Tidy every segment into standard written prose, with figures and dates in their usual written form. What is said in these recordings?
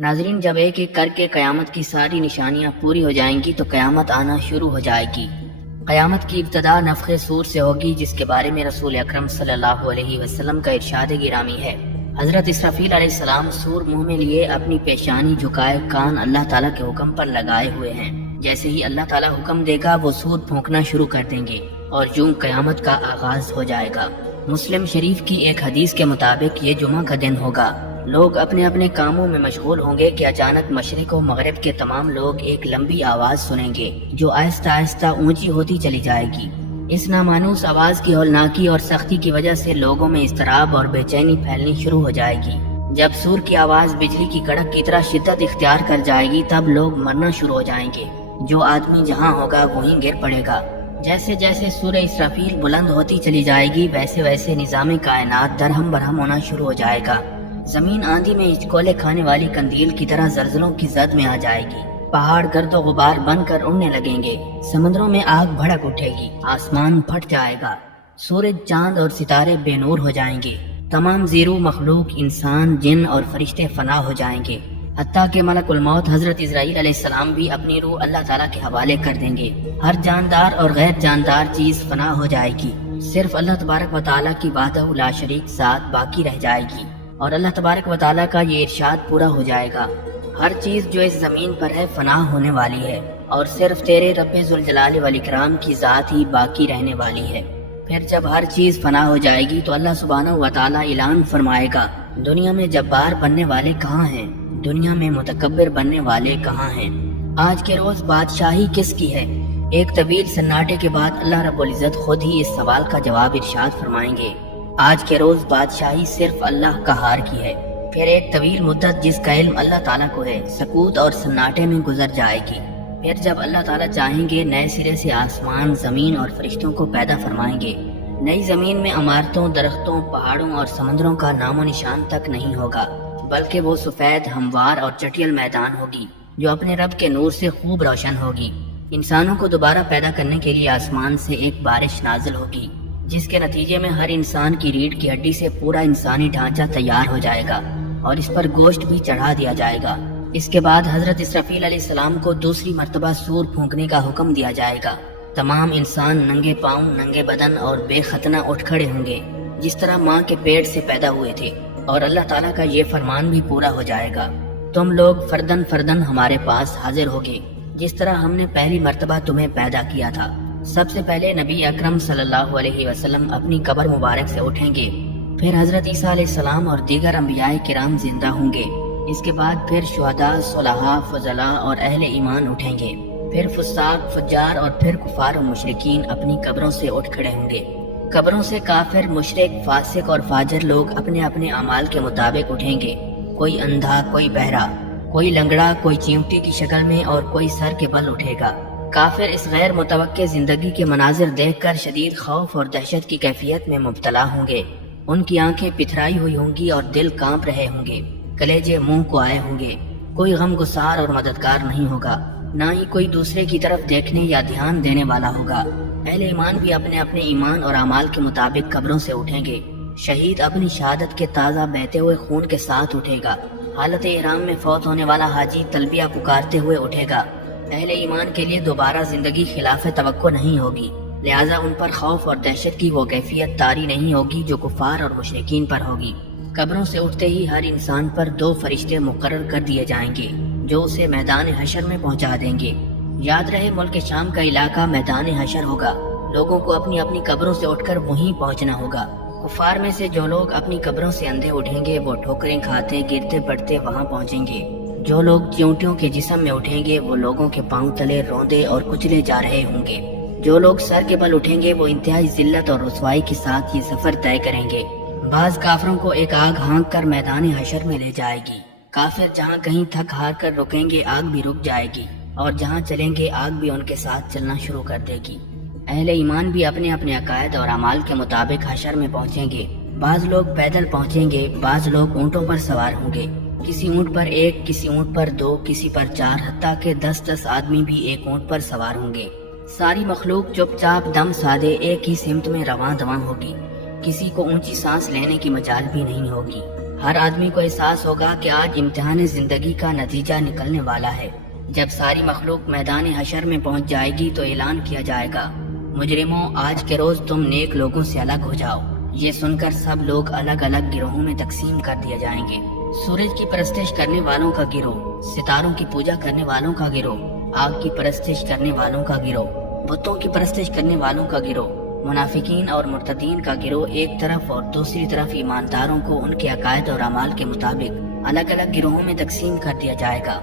ناظرین، جب ایک ایک کر کے قیامت کی ساری نشانیاں پوری ہو جائیں گی تو قیامت آنا شروع ہو جائے گی۔ قیامت کی ابتدا نفخ صور سے ہوگی، جس کے بارے میں رسول اکرم صلی اللہ علیہ وسلم کا ارشاد گرامی ہے۔ حضرت اسرافیل علیہ السلام سور منہ میں لیے اپنی پیشانی جھکائے کان اللہ تعالیٰ کے حکم پر لگائے ہوئے ہیں۔ جیسے ہی اللہ تعالیٰ حکم دے گا وہ سور پھونکنا شروع کر دیں گے اور یوں قیامت کا آغاز ہو جائے گا۔ مسلم شریف کی ایک حدیث کے مطابق یہ جمعہ کا دن ہوگا۔ لوگ اپنے اپنے کاموں میں مشغول ہوں گے کہ اچانک مشرق و مغرب کے تمام لوگ ایک لمبی آواز سنیں گے جو آہستہ آہستہ اونچی ہوتی چلی جائے گی۔ اس نامانوس آواز کی ہولناکی اور سختی کی وجہ سے لوگوں میں اضطراب اور بے چینی پھیلنی شروع ہو جائے گی۔ جب سور کی آواز بجلی کی کڑک کی طرح شدت اختیار کر جائے گی تب لوگ مرنا شروع ہو جائیں گے۔ جو آدمی جہاں ہوگا وہیں گر پڑے گا۔ جیسے جیسے سورہ اسرافیل بلند ہوتی چلی جائے گی ویسے ویسے نظام کائنات درہم برہم ہونا شروع ہو جائے گا۔ زمین آندھی میں ہچکولے کھانے والی قندیل کی طرح زلزلوں کی زد میں آ جائے گی۔ پہاڑ گرد و غبار بن کر اڑنے لگیں گے، سمندروں میں آگ بھڑک اٹھے گی، آسمان پھٹ جائے گا، سورج چاند اور ستارے بے نور ہو جائیں گے، تمام زیرو مخلوق انسان جن اور فرشتے فنا ہو جائیں گے، حتیٰ کہ ملک الموت حضرت اسرائیل علیہ السلام بھی اپنی روح اللہ تعالیٰ کے حوالے کر دیں گے۔ ہر جاندار اور غیر جاندار چیز فنا ہو جائے گی، صرف اللہ تبارک و تعالیٰ کی وحدہ لا شریک ذات باقی رہ جائے گی، اور اللہ تبارک و تعالیٰ کا یہ ارشاد پورا ہو جائے گا، ہر چیز جو اس زمین پر ہے فنا ہونے والی ہے اور صرف تیرے رب ذوالجلال والاکرام کی ذات ہی باقی رہنے والی ہے۔ پھر جب ہر چیز فنا ہو جائے گی تو اللہ سبحانہ و تعالیٰ اعلان فرمائے گا، دنیا میں جبار بننے والے کہاں ہیں؟ دنیا میں متکبر بننے والے کہاں ہیں؟ آج کے روز بادشاہی کس کی ہے؟ ایک طویل سناٹے کے بعد اللہ رب العزت خود ہی اس سوال کا جواب ارشاد فرمائیں گے۔ آج کے روز بادشاہی صرف اللہ قہار کی ہے۔ پھر ایک طویل مدت جس کا علم اللہ تعالیٰ کو ہے سکوت اور سناٹے میں گزر جائے گی۔ پھر جب اللہ تعالیٰ چاہیں گے نئے سرے سے آسمان، زمین اور فرشتوں کو پیدا فرمائیں گے۔ نئی زمین میں عمارتوں، درختوں، پہاڑوں اور سمندروں کا نام و نشان تک نہیں ہوگا، بلکہ وہ سفید، ہموار اور چٹیل میدان ہوگی جو اپنے رب کے نور سے خوب روشن ہوگی۔ انسانوں کو دوبارہ پیدا کرنے کے لیے آسمان سے ایک بارش نازل ہوگی جس کے نتیجے میں ہر انسان کی ریڑھ کی ہڈی سے پورا انسانی ڈھانچہ تیار ہو جائے گا اور اس پر گوشت بھی چڑھا دیا جائے گا۔ اس کے بعد حضرت اسرافیل علیہ السلام کو دوسری مرتبہ سور پھونکنے کا حکم دیا جائے گا۔ تمام انسان ننگے پاؤں، ننگے بدن اور بے ختنہ اٹھ کھڑے ہوں گے جس طرح ماں کے پیٹ سے پیدا ہوئے تھے، اور اللہ تعالیٰ کا یہ فرمان بھی پورا ہو جائے گا، تم لوگ فردن فردن ہمارے پاس حاضر ہوگے جس طرح ہم نے پہلی مرتبہ تمہیں پیدا کیا تھا۔ سب سے پہلے نبی اکرم صلی اللہ علیہ وسلم اپنی قبر مبارک سے اٹھیں گے، پھر حضرت عیسیٰ علیہ السلام اور دیگر انبیاء کرام زندہ ہوں گے، اس کے بعد پھر شہداء، صلحاء، فضلاء اور اہل ایمان اٹھیں گے، پھر فساق، فجار اور پھر کفار و مشرکین اپنی قبروں سے اٹھ کھڑے ہوں گے۔ قبروں سے کافر، مشرک، فاسق اور فاجر لوگ اپنے اپنے اعمال کے مطابق اٹھیں گے، کوئی اندھا، کوئی بہرا، کوئی لنگڑا، کوئی چیونٹی کی شکل میں اور کوئی سر کے بل اٹھے گا۔ کافر اس غیر متوقع زندگی کے مناظر دیکھ کر شدید خوف اور دہشت کی کیفیت میں مبتلا ہوں گے، ان کی آنکھیں پتھرائی ہوئی ہوں گی اور دل کانپ رہے ہوں گے، کلیجے منہ کو آئے ہوں گے، کوئی غم گسار اور مددگار نہیں ہوگا، نہ ہی کوئی دوسرے کی طرف دیکھنے یا دھیان دینے والا ہوگا۔ اہل ایمان بھی اپنے اپنے ایمان اور اعمال کے مطابق قبروں سے اٹھیں گے۔ شہید اپنی شہادت کے تازہ بہتے ہوئے خون کے ساتھ اٹھے گا۔ حالت احرام میں فوت ہونے والا حاجی تلبیہ پکارتے ہوئے اٹھے گا۔ اہل ایمان کے لیے دوبارہ زندگی خلاف توقع نہیں ہوگی، لہٰذا ان پر خوف اور دہشت کی وہ کیفیت طاری نہیں ہوگی جو کفار اور مشرکین پر ہوگی۔ قبروں سے اٹھتے ہی ہر انسان پر 2 فرشتے مقرر کر دیے جائیں گے جو اسے میدان حشر میں پہنچا دیں گے۔ یاد رہے ملک شام کا علاقہ میدان حشر ہوگا، لوگوں کو اپنی اپنی قبروں سے اٹھ کر وہیں پہنچنا ہوگا۔ کفار میں سے جو لوگ اپنی قبروں سے اندھے اٹھیں گے وہ ٹھوکریں کھاتے گرتے پڑتے وہاں پہنچیں گے۔ جو لوگ چیونٹیوں کے جسم میں اٹھیں گے وہ لوگوں کے پاؤں تلے روندے اور کچلے جا رہے ہوں گے۔ جو لوگ سر کے بل اٹھیں گے وہ انتہائی ذلت اور رسوائی کے ساتھ یہ سفر طے کریں گے۔ بعض کافروں کو ایک آگ ہانک کر میدان حشر میں لے جائے گی۔ کافر جہاں کہیں تھک ہار کر رکیں گے آگ بھی رک جائے گی، اور جہاں چلیں گے آگ بھی ان کے ساتھ چلنا شروع کر دے گی۔ اہل ایمان بھی اپنے اپنے عقائد اور اعمال کے مطابق حشر میں پہنچیں گے۔ بعض لوگ پیدل پہنچیں گے، بعض لوگ اونٹوں پر سوار ہوں گے، کسی اونٹ پر 1، کسی اونٹ پر 2، کسی پر 4، حتیٰ کہ 10 آدمی بھی ایک اونٹ پر سوار ہوں گے۔ ساری مخلوق چپ چاپ دم سادے ایک ہی سمت میں رواں دواں ہوگی، کسی کو اونچی سانس لینے کی مجال بھی نہیں ہوگی۔ ہر آدمی کو احساس ہوگا کہ آج امتحان زندگی کا نتیجہ نکلنے والا ہے۔ جب ساری مخلوق میدان حشر میں پہنچ جائے گی تو اعلان کیا جائے گا، مجرموں آج کے روز تم نیک لوگوں سے الگ ہو جاؤ۔ یہ سن کر سب لوگ الگ الگ گروہوں میں تقسیم کر دیے جائیں گے۔ سورج کی پرستش کرنے والوں کا گروہ، ستاروں کی پوجا کرنے والوں کا گروہ، آگ کی پرستش کرنے والوں کا گروہ، بتوں کی پرستش کرنے والوں کا گروہ، منافقین اور مرتدین کا گروہ ایک طرف اور دوسری طرف ایمانداروں کو ان کے عقائد اور اعمال کے مطابق الگ الگ گروہوں میں تقسیم کر دیا جائے گا۔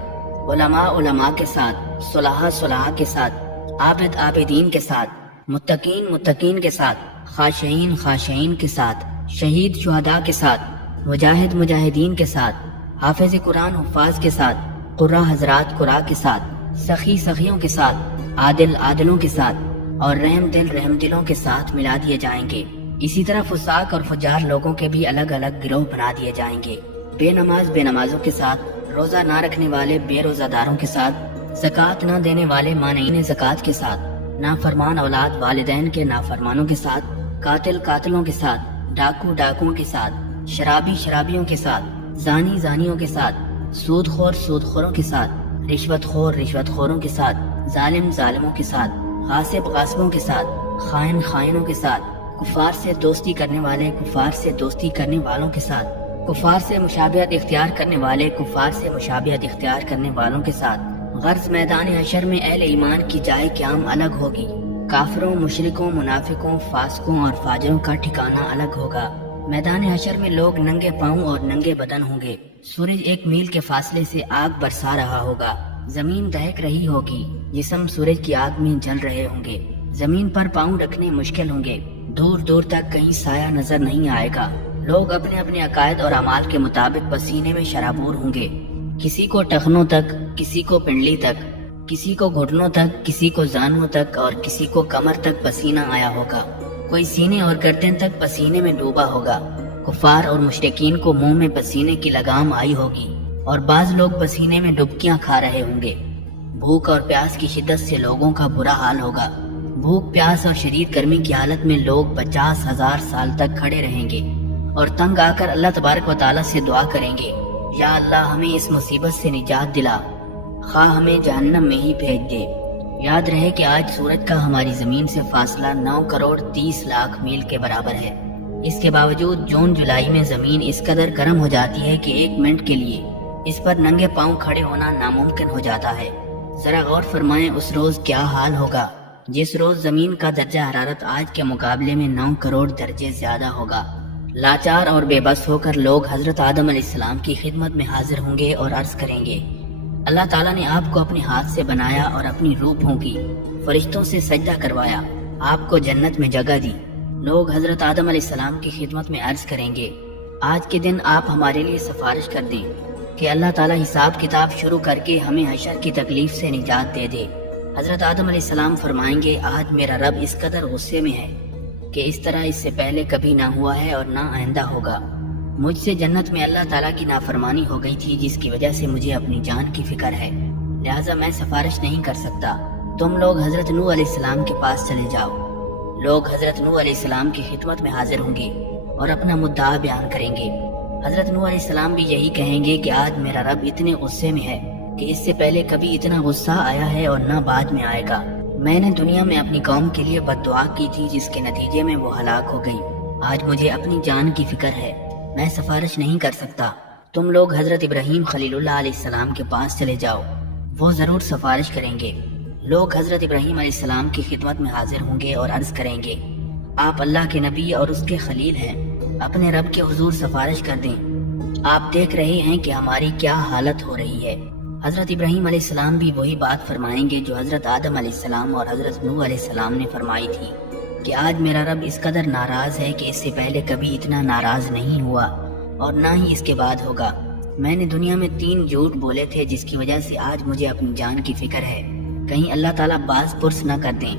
علماء علماء کے ساتھ، صلحاء صلحاء کے ساتھ، عابد عابدین کے ساتھ، متقین متقین کے ساتھ، خاشعین خاشعین کے ساتھ، شہید شہداء کے ساتھ، مجاہد مجاہدین کے ساتھ، حافظ قرآن حفاظ کے ساتھ، قراء حضرات قراء کے ساتھ، سخی سخیوں کے ساتھ، عادل عادلوں کے ساتھ اور رحم دلوں کے ساتھ ملا دیے جائیں گے۔ اسی طرح فساق اور فجار لوگوں کے بھی الگ الگ گروہ بنا دیے جائیں گے۔ بے نمازوں کے ساتھ، روزہ نہ رکھنے والے بے روزہ داروں کے ساتھ، زکوٰۃ نہ دینے والے مانعین زکوٰۃ کے ساتھ، نافرمان اولاد والدین کے نافرمانوں کے ساتھ، قاتل قاتلوں کے ساتھ، ڈاکو ڈاکوؤں کے ساتھ، شرابی شرابیوں کے ساتھ، زانی زانیوں کے ساتھ، سود خوروں کے ساتھ، رشوت خوروں کے ساتھ، ظالم ظالموں کے ساتھ، غاصب غاصبوں کے ساتھ، خائن خائنوں کے ساتھ، کفار سے دوستی کرنے والے کفار سے دوستی کرنے والوں کے ساتھ، کفار سے مشابہت اختیار کرنے والے کفار سے مشابہت اختیار کرنے والوں کے ساتھ۔ غرض میدان حشر میں اہل ایمان کی جائے قیام الگ ہوگی، کافروں مشرکوں منافقوں فاسقوں اور فاجروں کا ٹھکانہ الگ ہوگا۔ میدان حشر میں لوگ ننگے پاؤں اور ننگے بدن ہوں گے۔ سورج 1 میل کے فاصلے سے آگ برسا رہا ہوگا، زمین دہک رہی ہوگی، جسم سورج کی آگ میں جل رہے ہوں گے، زمین پر پاؤں رکھنے مشکل ہوں گے، دور دور تک کہیں سایہ نظر نہیں آئے گا۔ لوگ اپنے اپنے عقائد اور اعمال کے مطابق پسینے میں شرابور ہوں گے، کسی کو ٹخنوں تک، کسی کو پنڈلی تک، کسی کو گھٹنوں تک، کسی کو زانوں تک اور کسی کو کمر تک پسینہ آیا ہوگا، کوئی سینے اور گردن تک پسینے میں ڈوبا ہوگا۔ کفار اور مشرکین کو منہ میں پسینے کی لگام آئی ہوگی اور بعض لوگ پسینے میں ڈبکیاں کھا رہے ہوں گے۔ بھوک اور پیاس کی شدت سے لوگوں کا برا حال ہوگا۔ بھوک پیاس اور شدید گرمی کی حالت میں لوگ 50,000 سال تک کھڑے رہیں گے اور تنگ آ کر اللہ تبارک و تعالیٰ سے دعا کریں گے، یا اللہ ہمیں اس مصیبت سے نجات دلا، خواہ ہمیں جہنم میں ہی بھیج دے۔ یاد رہے کہ آج سورج کا ہماری زمین سے فاصلہ 9,30,00,000 میل کے برابر ہے۔ اس کے باوجود جون جولائی میں زمین اس قدر گرم ہو جاتی ہے کہ 1 منٹ کے لیے اس پر ننگے پاؤں کھڑے ہونا ناممکن ہو جاتا ہے۔ ذرا غور فرمائیں اس روز کیا حال ہوگا جس روز زمین کا درجہ حرارت آج کے مقابلے میں 9 کروڑ درجے زیادہ ہوگا۔ لاچار اور بے بس ہو کر لوگ حضرت آدم علیہ السلام کی خدمت میں حاضر ہوں گے اور عرض کریں گے، اللہ تعالیٰ نے آپ کو اپنے ہاتھ سے بنایا اور اپنی روح پھونکی، فرشتوں سے سجدہ کروایا، آپ کو جنت میں جگہ دی۔ لوگ حضرت آدم علیہ السلام کی خدمت میں عرض کریں گے، آج کے دن آپ ہمارے لیے سفارش کر دیں کہ اللہ تعالیٰ حساب کتاب شروع کر کے ہمیں حشر کی تکلیف سے نجات دے دے۔ حضرت آدم علیہ السلام فرمائیں گے، آج میرا رب اس قدر غصے میں ہے کہ اس طرح اس سے پہلے کبھی نہ ہوا ہے اور نہ آئندہ ہوگا۔ مجھ سے جنت میں اللہ تعالیٰ کی نافرمانی ہو گئی تھی جس کی وجہ سے مجھے اپنی جان کی فکر ہے، لہٰذا میں سفارش نہیں کر سکتا۔ تم لوگ حضرت نوح علیہ السلام کے پاس چلے جاؤ۔ لوگ حضرت نوح علیہ السلام کی خدمت میں حاضر ہوں گے اور اپنا مدعا بیان کریں گے۔ حضرت نوح علیہ السلام بھی یہی کہیں گے کہ آج میرا رب اتنے غصے میں ہے کہ اس سے پہلے کبھی اتنا غصہ آیا ہے اور نہ بعد میں آئے گا۔ میں نے دنیا میں اپنی قوم کے لیے بد دعا کی تھی جس کے نتیجے میں وہ ہلاک ہو گئی۔ آج مجھے اپنی جان کی فکر ہے، میں سفارش نہیں کر سکتا۔ تم لوگ حضرت ابراہیم خلیل اللہ علیہ السلام کے پاس چلے جاؤ، وہ ضرور سفارش کریں گے۔ لوگ حضرت ابراہیم علیہ السلام کی خدمت میں حاضر ہوں گے اور عرض کریں گے، آپ اللہ کے نبی اور اس کے خلیل ہیں، اپنے رب کے حضور سفارش کر دیں۔ آپ دیکھ رہے ہیں کہ ہماری کیا حالت ہو رہی ہے۔ حضرت ابراہیم علیہ السلام بھی وہی بات فرمائیں گے جو حضرت آدم علیہ السلام اور حضرت نوح علیہ السلام نے فرمائی تھی کہ آج میرا رب اس قدر ناراض ہے کہ اس سے پہلے کبھی اتنا ناراض نہیں ہوا اور نہ ہی اس کے بعد ہوگا۔ میں نے دنیا میں 3 جھوٹ بولے تھے جس کی وجہ سے آج مجھے اپنی جان کی فکر ہے، کہیں اللہ تعالیٰ باز پرس نہ کر دیں،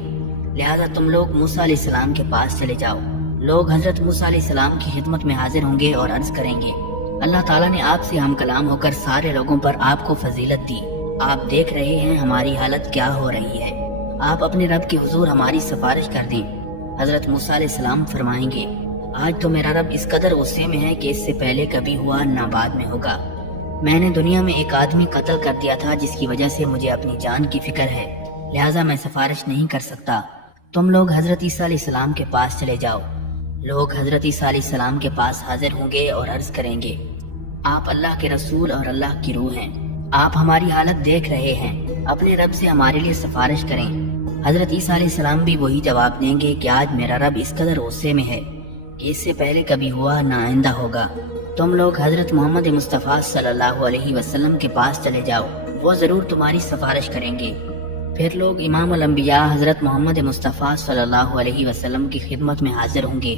لہذا تم لوگ موسیٰ علیہ السلام کے پاس چلے جاؤ۔ لوگ حضرت موسیٰ علیہ السلام کی خدمت میں حاضر ہوں گے اور عرض کریں گے، اللہ تعالیٰ نے آپ سے ہم کلام ہو کر سارے لوگوں پر آپ کو فضیلت دی، آپ دیکھ رہے ہیں ہماری حالت کیا ہو رہی ہے، آپ اپنے رب کے حضور ہماری سفارش کر دیں۔ حضرت موسیٰ علیہ السلام فرمائیں گے، آج تو میرا رب اس قدر غصے میں ہے کہ اس سے پہلے کبھی ہوا نہ بعد میں ہوگا۔ میں نے دنیا میں ایک آدمی قتل کر دیا تھا جس کی وجہ سے مجھے اپنی جان کی فکر ہے، لہٰذا میں سفارش نہیں کر سکتا۔ تم لوگ حضرت عیسیٰ علیہ السلام کے پاس چلے جاؤ۔ لوگ حضرت عیسیٰ علیہ السلام کے پاس حاضر ہوں گے اور عرض کریں گے، آپ اللہ کے رسول اور اللہ کی روح ہیں، آپ ہماری حالت دیکھ رہے ہیں، اپنے رب سے ہمارے لیے سفارش کریں۔ حضرت عیسیٰ علیہ السلام بھی وہی جواب دیں گے کہ آج میرا رب اس قدر غصے میں ہے کہ اس سے پہلے کبھی ہوا نہ آئندہ ہوگا۔ تم لوگ حضرت محمد مصطفیٰ صلی اللہ علیہ وسلم کے پاس چلے جاؤ، وہ ضرور تمہاری سفارش کریں گے۔ پھر لوگ امام الانبیاء حضرت محمد مصطفیٰ صلی اللہ علیہ وسلم کی خدمت میں حاضر ہوں گے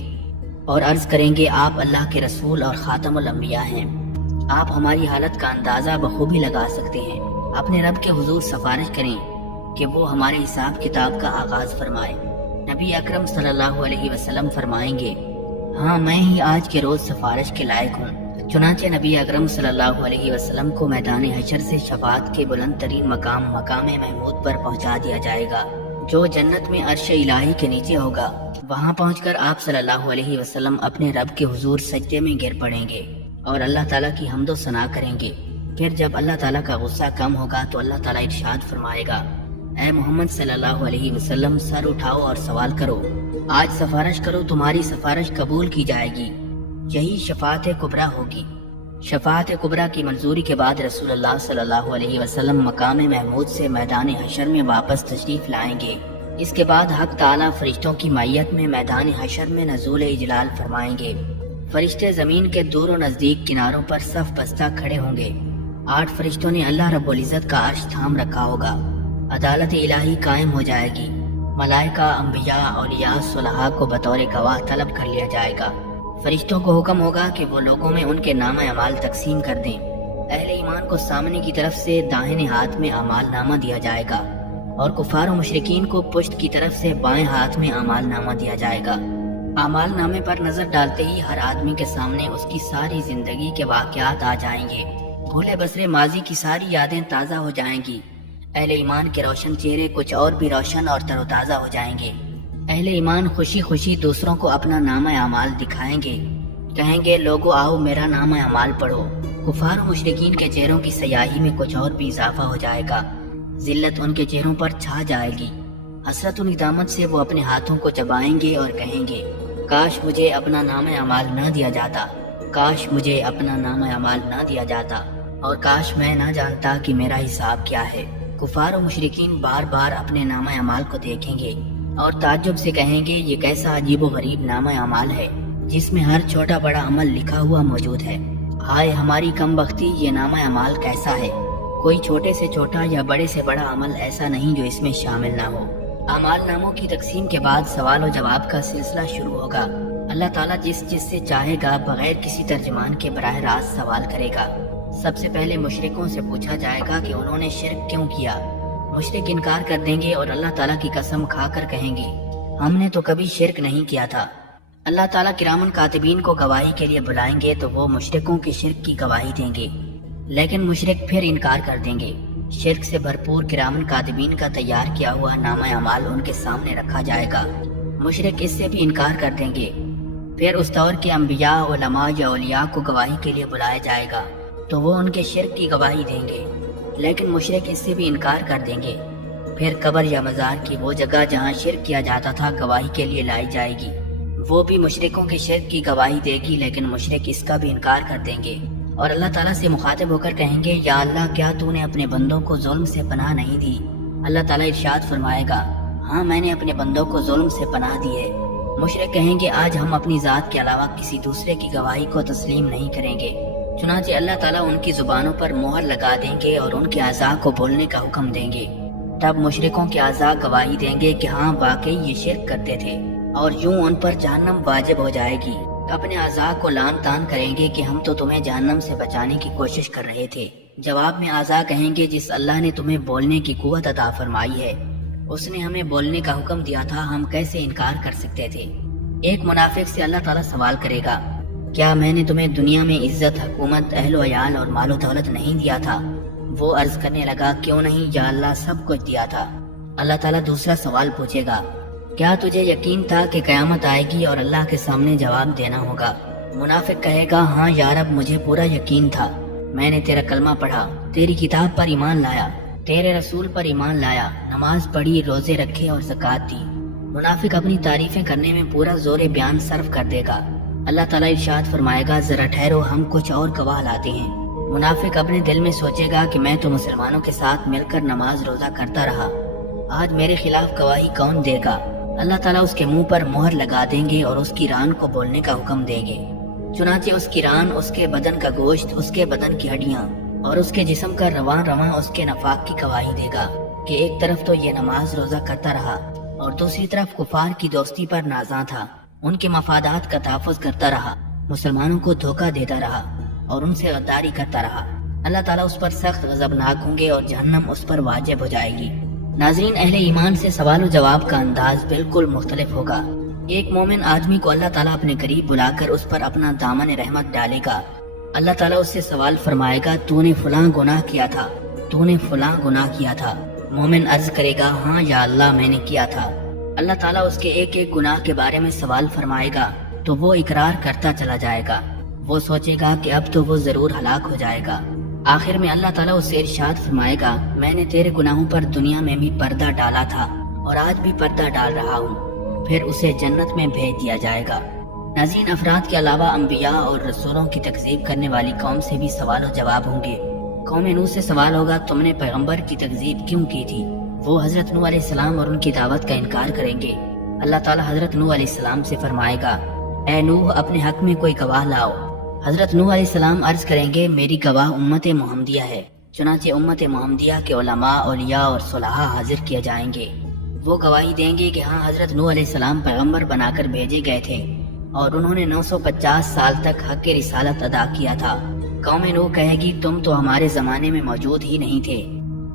اور عرض کریں گے، آپ اللہ کے رسول اور خاتم الانبیاء ہیں، آپ ہماری حالت کا اندازہ بخوبی لگا سکتے ہیں، اپنے رب کے حضور سفارش کریں کہ وہ ہمارے حساب کتاب کا آغاز فرمائے۔ نبی اکرم صلی اللہ علیہ وسلم فرمائیں گے، ہاں میں ہی آج کے روز سفارش کے لائق ہوں۔ چنانچہ نبی اکرم صلی اللہ علیہ وسلم کو میدان حشر سے شفاعت کے بلند ترین مقام محمود پر پہنچا دیا جائے گا، جو جنت میں عرش الہی کے نیچے ہوگا۔ وہاں پہنچ کر آپ صلی اللہ علیہ وسلم اپنے رب کے حضور سجدے میں گر پڑیں گے اور اللہ تعالیٰ کی حمد و ثنا کریں گے۔ پھر جب اللہ تعالیٰ کا غصہ کم ہوگا تو اللہ تعالیٰ ارشاد فرمائے گا، اے محمد صلی اللہ علیہ وسلم، سر اٹھاؤ اور سوال کرو، آج سفارش کرو، تمہاری سفارش قبول کی جائے گی۔ یہی شفاعت کبریٰ ہوگی۔ شفاعت کبریٰ کی منظوری کے بعد رسول اللہ صلی اللہ علیہ وسلم مقام محمود سے میدان حشر میں واپس تشریف لائیں گے۔ اس کے بعد حق تعالیٰ فرشتوں کی معیت میں میدان حشر میں نزول اجلال فرمائیں گے۔ فرشتے زمین کے دور و نزدیک کناروں پر صف بستہ کھڑے ہوں گے۔ 8 فرشتوں نے اللہ رب العزت کا عرش تھام رکھا ہوگا۔ عدالت الہی قائم ہو جائے گی۔ ملائکہ، انبیاء، اولیاء، صلحاء کو بطور گواہ طلب کر لیا جائے گا۔ فرشتوں کو حکم ہوگا کہ وہ لوگوں میں ان کے نام اعمال تقسیم کر دیں۔ اہل ایمان کو سامنے کی طرف سے داہنے ہاتھ میں اعمال نامہ دیا جائے گا اور کفار و مشرکین کو پشت کی طرف سے بائیں ہاتھ میں اعمال نامہ دیا جائے گا۔ اعمال نامے پر نظر ڈالتے ہی ہر آدمی کے سامنے اس کی ساری زندگی کے واقعات آ جائیں گے۔ بھولے بسرے ماضی کی ساری یادیں تازہ ہو جائیں گی۔ اہل ایمان کے روشن چہرے کچھ اور بھی روشن اور تر و تازہ ہو جائیں گے۔ اہل ایمان خوشی خوشی دوسروں کو اپنا نام اعمال دکھائیں گے، کہیں گے، لوگو آؤ میرا نام اعمال پڑھو۔ کفار و مشرکین کے چہروں کی سیاہی میں کچھ اور بھی اضافہ ہو جائے گا۔ ذلت ان کے چہروں پر چھا جائے گی۔ حسرت و ندامت سے وہ اپنے ہاتھوں کو چبائیں گے اور کہیں گے، کاش مجھے اپنا نام اعمال نہ دیا جاتا، کاش مجھے اپنا نام اعمال نہ دیا جاتا، اور کاش میں نہ جانتا کہ میرا حساب کیا ہے۔ کفار و مشرکین بار بار اپنے نام اعمال کو دیکھیں گے اور تعجب سے کہیں گے، یہ کیسا عجیب و غریب نام اعمال ہے جس میں ہر چھوٹا بڑا عمل لکھا ہوا موجود ہے۔ ہائے ہماری کم بختی، یہ نام اعمال کیسا ہے؟ کوئی چھوٹے سے چھوٹا یا بڑے سے بڑا عمل ایسا نہیں جو اس میں شامل نہ ہو۔ اعمال ناموں کی تقسیم کے بعد سوال و جواب کا سلسلہ شروع ہوگا۔ اللہ تعالیٰ جس سے چاہے گا بغیر کسی ترجمان کے براہ راست سوال کرے گا۔ سب سے پہلے مشرکوں سے پوچھا جائے گا کہ انہوں نے شرک کیوں کیا۔ مشرک انکار کر دیں گے اور اللہ تعالیٰ کی قسم کھا کر کہیں گے، ہم نے تو کبھی شرک نہیں کیا تھا۔ اللہ تعالیٰ کرامن کاتبین کو گواہی کے لیے بلائیں گے تو وہ مشرکوں کے شرک کی گواہی دیں گے، لیکن مشرک پھر انکار کر دیں گے۔ شرک سے بھرپور کرامن کاتبین کا تیار کیا ہوا نامہ اعمال ان کے سامنے رکھا جائے گا۔ مشرک اس سے بھی انکار کر دیں گے۔ پھر اس دور کے انبیاء، علماء یا اولیاء کو گواہی کے لیے بلایا جائے گا تو وہ ان کے شرک کی گواہی دیں گے، لیکن مشرک اس سے بھی انکار کر دیں گے۔ پھر قبر یا مزار کی وہ جگہ جہاں شرک کیا جاتا تھا گواہی کے لیے لائی جائے گی، وہ بھی مشرکوں کے شرک کی گواہی دے گی، لیکن مشرک اس کا بھی انکار کر دیں گے اور اللہ تعالیٰ سے مخاطب ہو کر کہیں گے، یا اللہ کیا تو نے اپنے بندوں کو ظلم سے پناہ نہیں دی؟ اللہ تعالیٰ ارشاد فرمائے گا، ہاں میں نے اپنے بندوں کو ظلم سے پناہ دی ہے۔ مشرک کہیں گے، آج ہم اپنی ذات کے علاوہ کسی دوسرے کی گواہی کو تسلیم نہیں کریں گے۔ چنانچہ اللہ تعالیٰ ان کی زبانوں پر مہر لگا دیں گے اور ان کے اعضاء کو بولنے کا حکم دیں گے۔ تب مشرکوں کے اعضاء گواہی دیں گے کہ ہاں واقعی یہ شرک کرتے تھے، اور یوں ان پر جہنم واجب ہو جائے گی۔ اپنے اعضاء کو لان تان کریں گے کہ ہم تو تمہیں جہنم سے بچانے کی کوشش کر رہے تھے۔ جواب میں اعضاء کہیں گے، جس اللہ نے تمہیں بولنے کی قوت عطا فرمائی ہے اس نے ہمیں بولنے کا حکم دیا تھا، ہم کیسے انکار کر سکتے تھے؟ ایک منافق سے اللہ تعالیٰ سوال کرے گا، کیا میں نے تمہیں دنیا میں عزت، حکومت، اہل و عیال اور مال و دولت نہیں دیا تھا؟ وہ عرض کرنے لگا، کیوں نہیں یا اللہ، سب کچھ دیا تھا۔ اللہ تعالیٰ دوسرا سوال پوچھے گا، کیا تجھے یقین تھا کہ قیامت آئے گی اور اللہ کے سامنے جواب دینا ہوگا؟ منافق کہے گا ہاں یا رب مجھے پورا یقین تھا، میں نے تیرا کلمہ پڑھا، تیری کتاب پر ایمان لایا، تیرے رسول پر ایمان لایا، نماز پڑھی، روزے رکھے اور زکوٰۃ دی۔ منافق اپنی تعریفیں کرنے میں پورا زور بیان صرف کر دے گا۔ اللہ تعالیٰ ارشاد فرمائے گا ذرا ٹھہرو، ہم کچھ اور گواہ لاتے ہیں۔ منافق اپنے دل میں سوچے گا کہ میں تو مسلمانوں کے ساتھ مل کر نماز روزہ کرتا رہا، آج میرے خلاف گواہی کون دے گا؟ اللہ تعالیٰ اس کے منہ پر مہر لگا دیں گے اور اس کی ران کو بولنے کا حکم دیں گے۔ چنانچہ اس کی ران، اس کے بدن کا گوشت، اس کے بدن کی ہڈیاں اور اس کے جسم کا رواں اس کے نفاق کی گواہی دے گا کہ ایک طرف تو یہ نماز روزہ کرتا رہا اور دوسری طرف کفار کی دوستی پر نازاں تھا، ان کے مفادات کا تحفظ کرتا رہا، مسلمانوں کو دھوکہ دیتا رہا اور ان سے غداری کرتا رہا۔ اللہ تعالیٰ اس پر سخت غضبناک ہوں گے اور جہنم اس پر واجب ہو جائے گی۔ ناظرین، اہل ایمان سے سوال و جواب کا انداز بالکل مختلف ہوگا۔ ایک مومن آدمی کو اللہ تعالیٰ اپنے قریب بلا کر اس پر اپنا دامن رحمت ڈالے گا۔ اللہ تعالیٰ اس سے سوال فرمائے گا تو نے فلاں گناہ کیا تھا، تو نے فلاں گناہ کیا تھا۔ مومن عرض کرے گا ہاں یا اللہ میں نے کیا تھا۔ اللہ تعالیٰ اس کے ایک ایک گناہ کے بارے میں سوال فرمائے گا تو وہ اقرار کرتا چلا جائے گا۔ وہ سوچے گا کہ اب تو وہ ضرور ہلاک ہو جائے گا۔ آخر میں اللہ تعالیٰ اس سے ارشاد فرمائے گا میں نے تیرے گناہوں پر دنیا میں بھی پردہ ڈالا تھا اور آج بھی پردہ ڈال رہا ہوں، پھر اسے جنت میں بھیج دیا جائے گا۔ ناظرین، افراد کے علاوہ انبیاء اور رسولوں کی تکذیب کرنے والی قوم سے بھی سوال و جواب ہوں گے۔ قوم نوح سے سوال ہوگا تم نے پیغمبر کی تکذیب کیوں کی تھی؟ وہ حضرت نوح علیہ السلام اور ان کی دعوت کا انکار کریں گے۔ اللہ تعالیٰ حضرت نوح علیہ السلام سے فرمائے گا اے نوح اپنے حق میں کوئی گواہ لاؤ۔ حضرت نوح علیہ السلام عرض کریں گے میری گواہ امت محمدیہ ہے۔ چنانچہ امت محمدیہ کے علماء، اولیاء اور صلحاء حاضر کیے جائیں گے۔ وہ گواہی دیں گے کہ ہاں حضرت نوح علیہ السلام پیغمبر بنا کر بھیجے گئے تھے اور انہوں نے 950 سال تک حق رسالت ادا کیا تھا۔ قوم نوح کہے گی تم تو ہمارے زمانے میں موجود ہی نہیں تھے،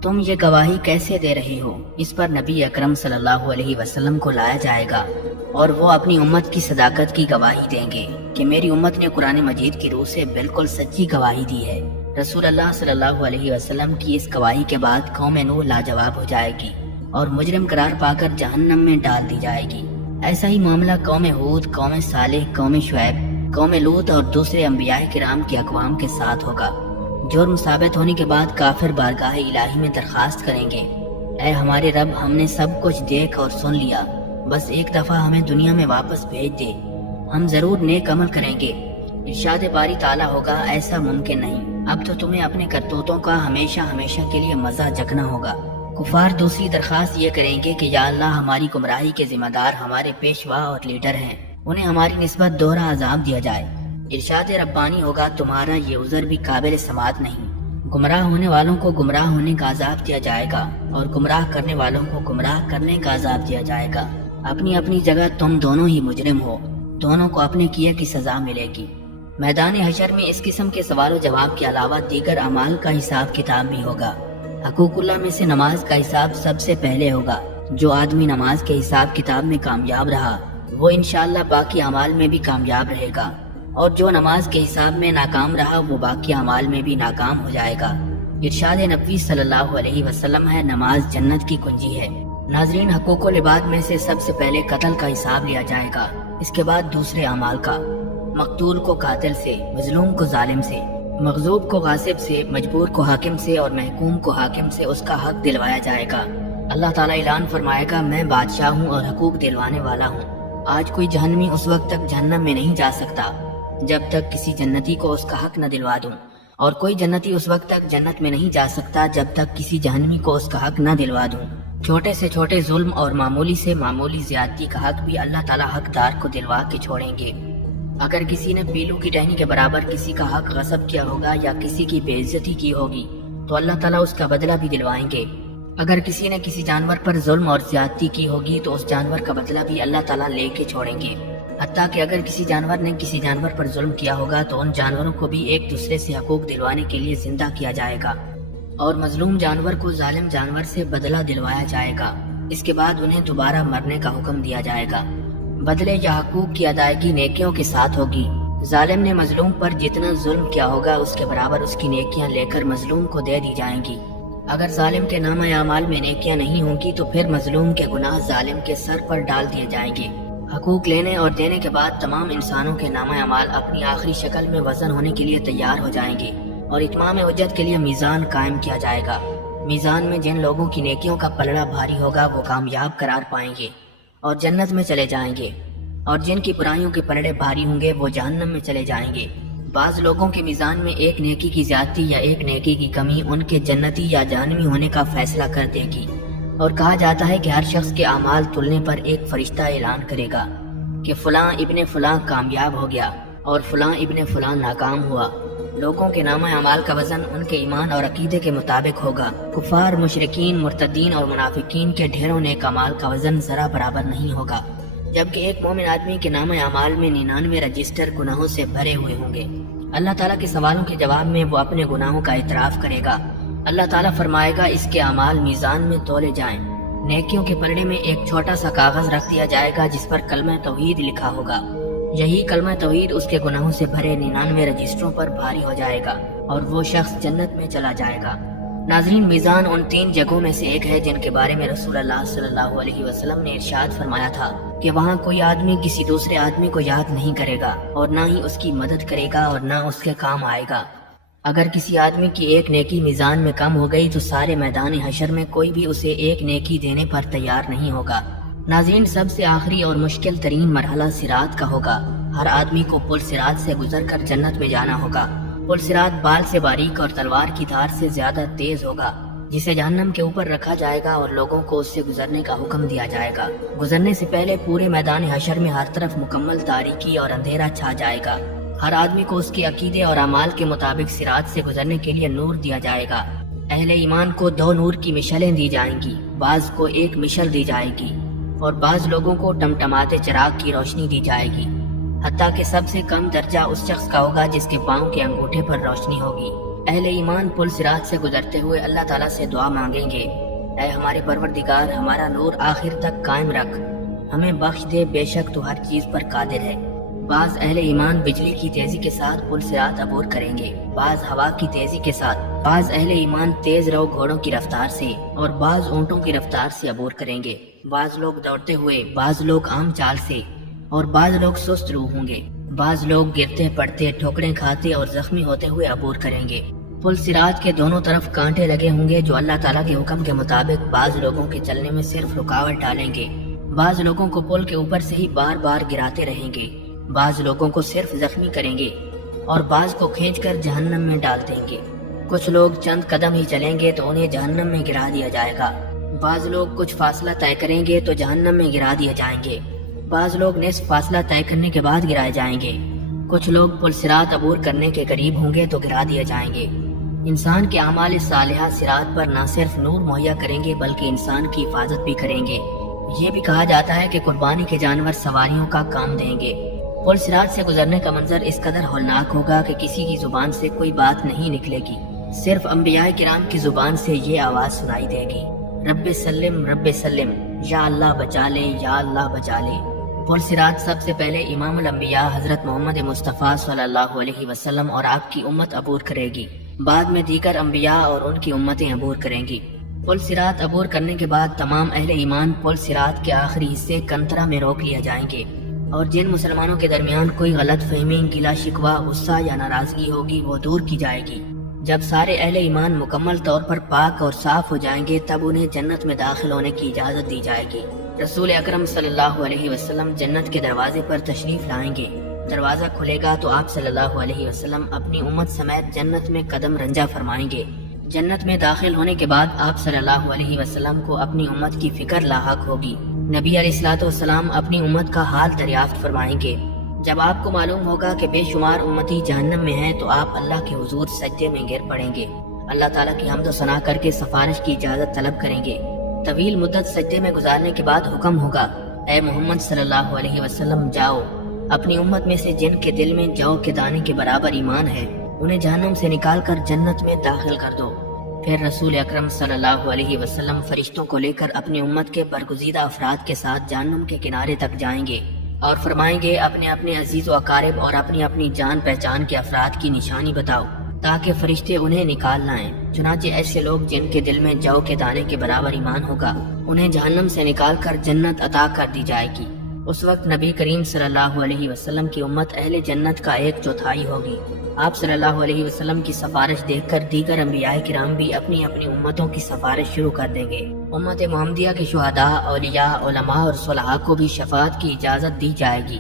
تم یہ گواہی کیسے دے رہے ہو؟ اس پر نبی اکرم صلی اللہ علیہ وسلم کو لایا جائے گا اور وہ اپنی امت کی صداقت کی گواہی دیں گے کہ میری امت نے قرآن مجید کی روح سے بالکل سچی گواہی دی ہے۔ رسول اللہ صلی اللہ علیہ وسلم کی اس گواہی کے بعد قوم نوح لاجواب ہو جائے گی اور مجرم قرار پا کر جہنم میں ڈال دی جائے گی۔ ایسا ہی معاملہ قوم ہود، قوم صالح، قوم شعیب، قوم لوط اور دوسرے انبیاء کرام کی اقوام کے ساتھ ہوگا۔ جرم ثابت ہونے کے بعد کافر بارگاہ الہی میں درخواست کریں گے اے ہمارے رب ہم نے سب کچھ دیکھ اور سن لیا، بس ایک دفعہ ہمیں دنیا میں واپس بھیج دے، ہم ضرور نیک عمل کریں گے۔ ارشاد باری تعالیٰ ہوگا ایسا ممکن نہیں، اب تو تمہیں اپنے کرتوتوں کا ہمیشہ ہمیشہ کے لیے مزہ چکھنا ہوگا۔ کفار دوسری درخواست یہ کریں گے کہ یا اللہ ہماری گمراہی کے ذمہ دار ہمارے پیشوا اور لیڈر ہیں، انہیں ہماری نسبت دوہرا عذاب دیا جائے۔ ارشاد ربانی ہوگا تمہارا یہ عذر بھی قابل سماعت نہیں، گمراہ ہونے والوں کو گمراہ ہونے کا عذاب دیا جائے گا اور گمراہ کرنے والوں کو گمراہ کرنے کا عذاب دیا جائے گا۔ اپنی اپنی جگہ تم دونوں ہی مجرم ہو، دونوں کو اپنے کیے کی سزا ملے گی۔ میدان حشر میں اس قسم کے سوال و جواب کے علاوہ دیگر اعمال کا حساب کتاب بھی ہوگا۔ حقوق اللہ میں سے نماز کا حساب سب سے پہلے ہوگا۔ جو آدمی نماز کے حساب کتاب میں کامیاب رہا وہ انشاءاللہ باقی اعمال میں بھی کامیاب رہے گا، اور جو نماز کے حساب میں ناکام رہا وہ باقی اعمال میں بھی ناکام ہو جائے گا۔ ارشاد نبوی صلی اللہ علیہ وسلم ہے نماز جنت کی کنجی ہے۔ ناظرین، حقوق و لباد میں سے سب سے پہلے قتل کا حساب لیا جائے گا، اس کے بعد دوسرے اعمال کا۔ مقتول کو قاتل سے، مظلوم کو ظالم سے، مغصوب کو غاصب سے، مجبور کو حاکم سے اور محکوم کو حاکم سے اس کا حق دلوایا جائے گا۔ اللہ تعالیٰ اعلان فرمائے گا میں بادشاہ ہوں اور حقوق دلوانے والا ہوں۔ آج کوئی جہنمی اس وقت تک جہنم میں نہیں جا سکتا جب تک کسی جنتی کو اس کا حق نہ دلوا دوں، اور کوئی جنتی اس وقت تک جنت میں نہیں جا سکتا جب تک کسی جہنمی کو اس کا حق نہ دلوا دوں۔ چھوٹے سے چھوٹے ظلم اور معمولی سے معمولی زیادتی کا حق بھی اللہ تعالیٰ حقدار کو دلوا کے چھوڑیں گے۔ اگر کسی نے پیلو کی ٹہنی کے برابر کسی کا حق غصب کیا ہوگا یا کسی کی بے عزتی کی ہوگی تو اللہ تعالیٰ اس کا بدلہ بھی دلوائیں گے۔ اگر کسی نے کسی جانور پر ظلم اور زیادتی کی ہوگی تو اس جانور کا بدلہ بھی اللہ تعالیٰ لے کے چھوڑیں گے۔ حتیٰ کہ اگر کسی جانور نے کسی جانور پر ظلم کیا ہوگا تو ان جانوروں کو بھی ایک دوسرے سے حقوق دلوانے کے لیے زندہ کیا جائے گا اور مظلوم جانور کو ظالم جانور سے بدلہ دلوایا جائے گا۔ اس کے بعد انہیں دوبارہ مرنے کا حکم دیا جائے گا۔ بدلے یا حقوق کی ادائیگی نیکیوں کے ساتھ ہوگی۔ ظالم نے مظلوم پر جتنا ظلم کیا ہوگا اس کے برابر اس کی نیکیاں لے کر مظلوم کو دے دی جائیں گی۔ اگر ظالم کے نامہ اعمال میں نیکیاں نہیں ہوں گی تو پھر مظلوم کے گناہ ظالم کے سر پر ڈال دیے جائیں گے۔ حقوق لینے اور دینے کے بعد تمام انسانوں کے نامہ اعمال اپنی آخری شکل میں وزن ہونے کے لیے تیار ہو جائیں گے اور اتمام حجت کے لیے میزان قائم کیا جائے گا۔ میزان میں جن لوگوں کی نیکیوں کا پلڑا بھاری ہوگا وہ کامیاب قرار پائیں گے اور جنت میں چلے جائیں گے، اور جن کی برائیوں کے پلڑے بھاری ہوں گے وہ جہنم میں چلے جائیں گے۔ بعض لوگوں کے میزان میں ایک نیکی کی زیادتی یا ایک نیکی کی کمی ان کے جنتی یا جہنمی ہونے کا فیصلہ کر دے گی، اور کہا جاتا ہے کہ ہر شخص کے اعمال تلنے پر ایک فرشتہ اعلان کرے گا کہ فلاں ابن فلاں کامیاب ہو گیا اور فلاں ابن فلاں ناکام ہوا۔ لوگوں کے نامہ اعمال کا وزن ان کے ایمان اور عقیدے کے مطابق ہوگا۔ کفار، مشرکین، مرتدین اور منافقین کے ڈھیروں نیک اعمال کا وزن ذرا برابر نہیں ہوگا، جبکہ ایک مومن آدمی کے نامہ اعمال میں 99 رجسٹر گناہوں سے بھرے ہوئے ہوں گے۔ اللہ تعالیٰ کے سوالوں کے جواب میں وہ اپنے گناہوں کا اعتراف کرے گا۔ اللہ تعالیٰ فرمائے گا اس کے اعمال میزان میں تولے جائیں۔ نیکیوں کے پلڑے میں ایک چھوٹا سا کاغذ رکھ دیا جائے گا جس پر کلمہ توحید لکھا ہوگا۔ یہی کلمہ توحید اس کے گناہوں سے بھرے 99 رجسٹروں پر بھاری ہو جائے گا اور وہ شخص جنت میں چلا جائے گا۔ ناظرین، میزان ان 3 جگہوں میں سے ایک ہے جن کے بارے میں رسول اللہ صلی اللہ علیہ وسلم نے ارشاد فرمایا تھا کہ وہاں کوئی آدمی کسی دوسرے آدمی کو یاد نہیں کرے گا اور نہ ہی اس کی مدد کرے گا اور نہ اس کے کام آئے گا۔ اگر کسی آدمی کی ایک نیکی میزان میں کم ہو گئی تو سارے میدان حشر میں کوئی بھی اسے ایک نیکی دینے پر تیار نہیں ہوگا۔ ناظرین، سب سے آخری اور مشکل ترین مرحلہ صراط کا ہوگا۔ ہر آدمی کو پل صراط سے گزر کر جنت میں جانا ہوگا۔ پل صراط بال سے باریک اور تلوار کی دھار سے زیادہ تیز ہوگا، جسے جہنم کے اوپر رکھا جائے گا اور لوگوں کو اس سے گزرنے کا حکم دیا جائے گا۔ گزرنے سے پہلے پورے میدان حشر میں ہر طرف مکمل تاریکی اور اندھیرا چھا جائے گا۔ ہر آدمی کو اس کے عقیدے اور اعمال کے مطابق صراط سے گزرنے کے لیے نور دیا جائے گا۔ اہل ایمان کو 2 نور کی مشعلیں دی جائیں گی، بعض کو 1 مشعل دی جائے گی اور بعض لوگوں کو ٹمٹماتے چراغ کی روشنی دی جائے گی، حتیٰ کہ سب سے کم درجہ اس شخص کا ہوگا جس کے پاؤں کے انگوٹھے پر روشنی ہوگی۔ اہل ایمان پل صراط سے گزرتے ہوئے اللہ تعالیٰ سے دعا مانگیں گے، اے ہمارے پروردگار، ہمارا نور آخر تک قائم رکھ، ہمیں بخش دے، بے شک تو ہر چیز پر قادر ہے۔ بعض اہل ایمان بجلی کی تیزی کے ساتھ پل صراط عبور کریں گے، بعض ہوا کی تیزی کے ساتھ، بعض اہل ایمان تیز رو گھوڑوں کی رفتار سے اور بعض اونٹوں کی رفتار سے عبور کریں گے، بعض لوگ دوڑتے ہوئے، بعض لوگ عام چال سے اور بعض لوگ سست روح ہوں گے، بعض لوگ گرتے پڑتے، ٹھوکریں کھاتے اور زخمی ہوتے ہوئے عبور کریں گے۔ پل صراط کے دونوں طرف کانٹے لگے ہوں گے جو اللہ تعالیٰ کے حکم کے مطابق بعض لوگوں کے چلنے میں صرف رکاوٹ ڈالیں گے، بعض لوگوں کو پل کے اوپر سے ہی بار بار گراتے رہیں گے، بعض لوگوں کو صرف زخمی کریں گے اور بعض کو کھینچ کر جہنم میں ڈال دیں گے۔ کچھ لوگ چند قدم ہی چلیں گے تو انہیں جہنم میں گرا دیا جائے گا، بعض لوگ کچھ فاصلہ طے کریں گے تو جہنم میں گرا دیے جائیں گے، بعض لوگ نصف فاصلہ طے کرنے کے بعد گرائے جائیں گے، کچھ لوگ پل صراط عبور کرنے کے قریب ہوں گے تو گرا دیے جائیں گے۔ انسان کے اعمال صالحہ صراط پر نہ صرف نور مہیا کریں گے بلکہ انسان کی حفاظت بھی کریں گے۔ یہ بھی کہا جاتا ہے کہ قربانی کے جانور سواریوں کا کام دیں گے۔ پل صراط سے گزرنے کا منظر اس قدر ہولناک ہوگا کہ کسی کی زبان سے کوئی بات نہیں نکلے گی، صرف انبیاء کرام کی زبان سے یہ آواز سنائی دے گی، رب سلم رب سلم، یا اللہ بچا لے، یا اللہ بچا لے۔ پل صراط سب سے پہلے امام الانبیاء حضرت محمد مصطفیٰ صلی اللہ علیہ وسلم اور آپ کی امت عبور کرے گی، بعد میں دیگر انبیاء اور ان کی امتیں عبور کریں گی۔ پل صراط عبور کرنے کے بعد تمام اہل ایمان پل صراط کے آخری حصے کنترا میں روک لیا جائیں گے، اور جن مسلمانوں کے درمیان کوئی غلط فہمی، گلا شکوہ، غصہ یا ناراضگی ہوگی وہ دور کی جائے گی۔ جب سارے اہل ایمان مکمل طور پر پاک اور صاف ہو جائیں گے تب انہیں جنت میں داخل ہونے کی اجازت دی جائے گی۔ رسول اکرم صلی اللہ علیہ وسلم جنت کے دروازے پر تشریف لائیں گے، دروازہ کھلے گا تو آپ صلی اللہ علیہ وسلم اپنی امت سمیت جنت میں قدم رنجہ فرمائیں گے۔ جنت میں داخل ہونے کے بعد آپ صلی اللہ علیہ وسلم کو اپنی امت کی فکر لاحق ہوگی۔ نبی علیہ الصلوۃ والسلام اپنی امت کا حال دریافت فرمائیں گے۔ جب آپ کو معلوم ہوگا کہ بے شمار امتی جہنم میں ہیں تو آپ اللہ کے حضور سجدے میں گر پڑیں گے، اللہ تعالیٰ کی حمد و ثنا کر کے سفارش کی اجازت طلب کریں گے۔ طویل مدت سجدے میں گزارنے کے بعد حکم ہوگا، اے محمد صلی اللہ علیہ وسلم جاؤ، اپنی امت میں سے جن کے دل میں جو کے دانے کے برابر ایمان ہے انہیں جہنم سے نکال کر جنت میں داخل کر دو۔ پھر رسول اکرم صلی اللہ علیہ وسلم فرشتوں کو لے کر اپنی امت کے برگزیدہ افراد کے ساتھ جہنم کے کنارے تک جائیں گے اور فرمائیں گے، اپنے اپنے عزیز و اقارب اور اپنی اپنی جان پہچان کے افراد کی نشانی بتاؤ تاکہ فرشتے انہیں نکال لائیں۔ چنانچہ ایسے لوگ جن کے دل میں جو کے دانے کے برابر ایمان ہوگا انہیں جہنم سے نکال کر جنت عطا کر دی جائے گی۔ اس وقت نبی کریم صلی اللہ علیہ وسلم کی امت اہل جنت کا 1/4 ہوگی۔ آپ صلی اللہ علیہ وسلم کی سفارش دیکھ کر دیگر انبیاء کرام بھی اپنی اپنی امتوں کی سفارش شروع کر دیں گے۔ امت محمدیہ کے شہداء، اولیاء، علماء اور صلحاء کو بھی شفاعت کی اجازت دی جائے گی،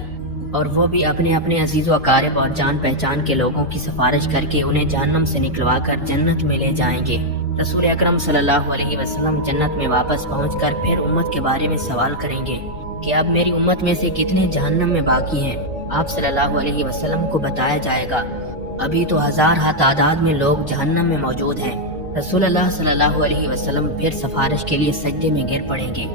اور وہ بھی اپنے اپنے عزیز و اقارب اور جان پہچان کے لوگوں کی سفارش کر کے انہیں جہنم سے نکلوا کر جنت میں لے جائیں گے۔ رسول اکرم صلی اللہ علیہ وسلم جنت میں واپس پہنچ کر پھر امت کے بارے میں سوال کریں گے کہ اب میری امت میں سے کتنے جہنم میں باقی ہیں؟ آپ صلی اللہ علیہ وسلم کو بتایا جائے گا ابھی تو ہزارہ تعداد میں لوگ جہنم میں موجود ہیں۔ رسول اللہ صلی اللہ علیہ وسلم پھر سفارش کے لیے سجدے میں گر پڑیں گے۔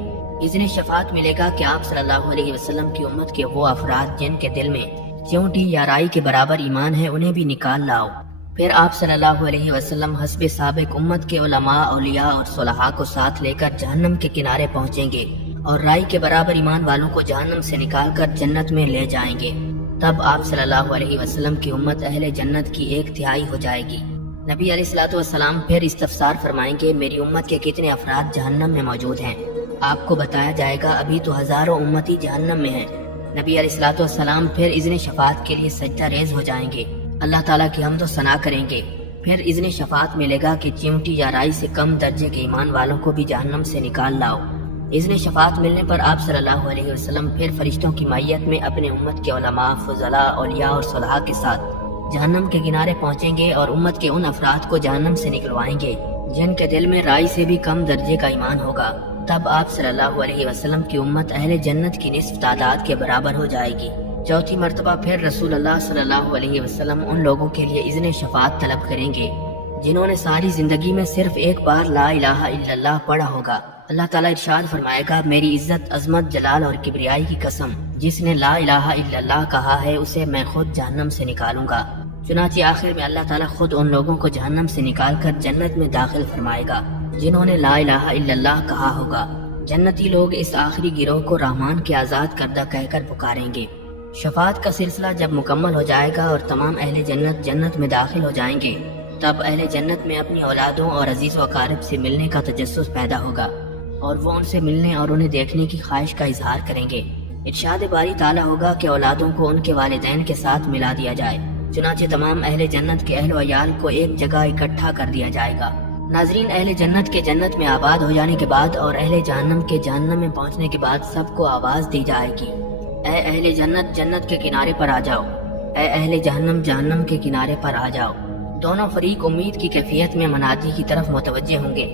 اذن شفاعت ملے گا کہ آپ صلی اللہ علیہ وسلم کی امت کے وہ افراد جن کے دل میں چیونٹی یا رائی کے برابر ایمان ہے انہیں بھی نکال لاؤ۔ پھر آپ صلی اللہ علیہ وسلم حسب سابق امت کے علماء، اولیاء اور صلحاء کو ساتھ لے کر جہنم کے کنارے پہنچیں گے اور رائی کے برابر ایمان والوں کو جہنم سے نکال کر جنت میں لے جائیں گے۔ تب آپ صلی اللہ علیہ وسلم کی امت اہل جنت کی 1/3 ہو جائے گی۔ نبی علیہ الصلوۃ والسلام پھر استفسار فرمائیں گے میری امت کے کتنے افراد جہنم میں موجود ہیں؟ آپ کو بتایا جائے گا ابھی تو ہزاروں امتی جہنم میں ہیں۔ نبی علیہ الصلوۃ والسلام پھر اذن شفاعت کے لیے سجدہ ریز ہو جائیں گے، اللہ تعالیٰ کی حمد و ثنا کریں گے۔ پھر اذن شفاعت ملے گا کہ چیونٹی یا رائی سے کم درجے کے ایمان والوں کو بھی جہنم سے نکال لاؤ۔ اذن شفاعت ملنے پر آپ صلی اللہ علیہ وسلم پھر فرشتوں کی معیت میں اپنے امت کے علماء، فضلاء، اولیاء اور صلحاء کے ساتھ جہنم کے کنارے پہنچیں گے اور امت کے ان افراد کو جہنم سے نکلوائیں گے جن کے دل میں رائی سے بھی کم درجے کا ایمان ہوگا۔ تب آپ صلی اللہ علیہ وسلم کی امت اہل جنت کی نصف تعداد کے برابر ہو جائے گی۔ چوتھی مرتبہ پھر رسول اللہ صلی اللہ علیہ وسلم ان لوگوں کے لیے اذن شفاعت طلب کریں گے جنہوں نے ساری زندگی میں صرف ایک بار لا الہ الا اللہ پڑھا ہوگا۔ اللہ تعالیٰ ارشاد فرمائے گا میری عزت، عظمت، جلال اور کبریائی کی قسم، جس نے لا الہ الا اللہ کہا ہے اسے میں خود جہنم سے نکالوں گا۔ چنانچہ آخر میں اللہ تعالیٰ خود ان لوگوں کو جہنم سے نکال کر جنت میں داخل فرمائے گا جنہوں نے لا الہ الا اللہ کہا ہوگا۔ جنتی لوگ اس آخری گروہ کو رحمان کے آزاد کردہ کہہ کر پکاریں گے۔ شفاعت کا سلسلہ جب مکمل ہو جائے گا اور تمام اہل جنت جنت میں داخل ہو جائیں گے، تب اہل جنت میں اپنی اولادوں اور عزیز و اقارب سے ملنے کا تجسس پیدا ہوگا اور وہ ان سے ملنے اور انہیں دیکھنے کی خواہش کا اظہار کریں گے۔ ارشاد باری تعالیٰ ہوگا کہ اولادوں کو ان کے والدین کے ساتھ ملا دیا جائے۔ چنانچہ تمام اہل جنت کے اہل و عیال کو ایک جگہ اکٹھا کر دیا جائے گا۔ ناظرین، اہل جنت کے جنت میں آباد ہو جانے کے بعد اور اہل جہنم کے جہنم میں پہنچنے کے بعد سب کو آواز دی جائے گی، اے اہل جنت جنت کے کنارے پر آ جاؤ، اے اہل جہنم جہنم کے کنارے پر آ جاؤ۔ دونوں فریق امید کی کیفیت میں منادی کی طرف متوجہ ہوں گے۔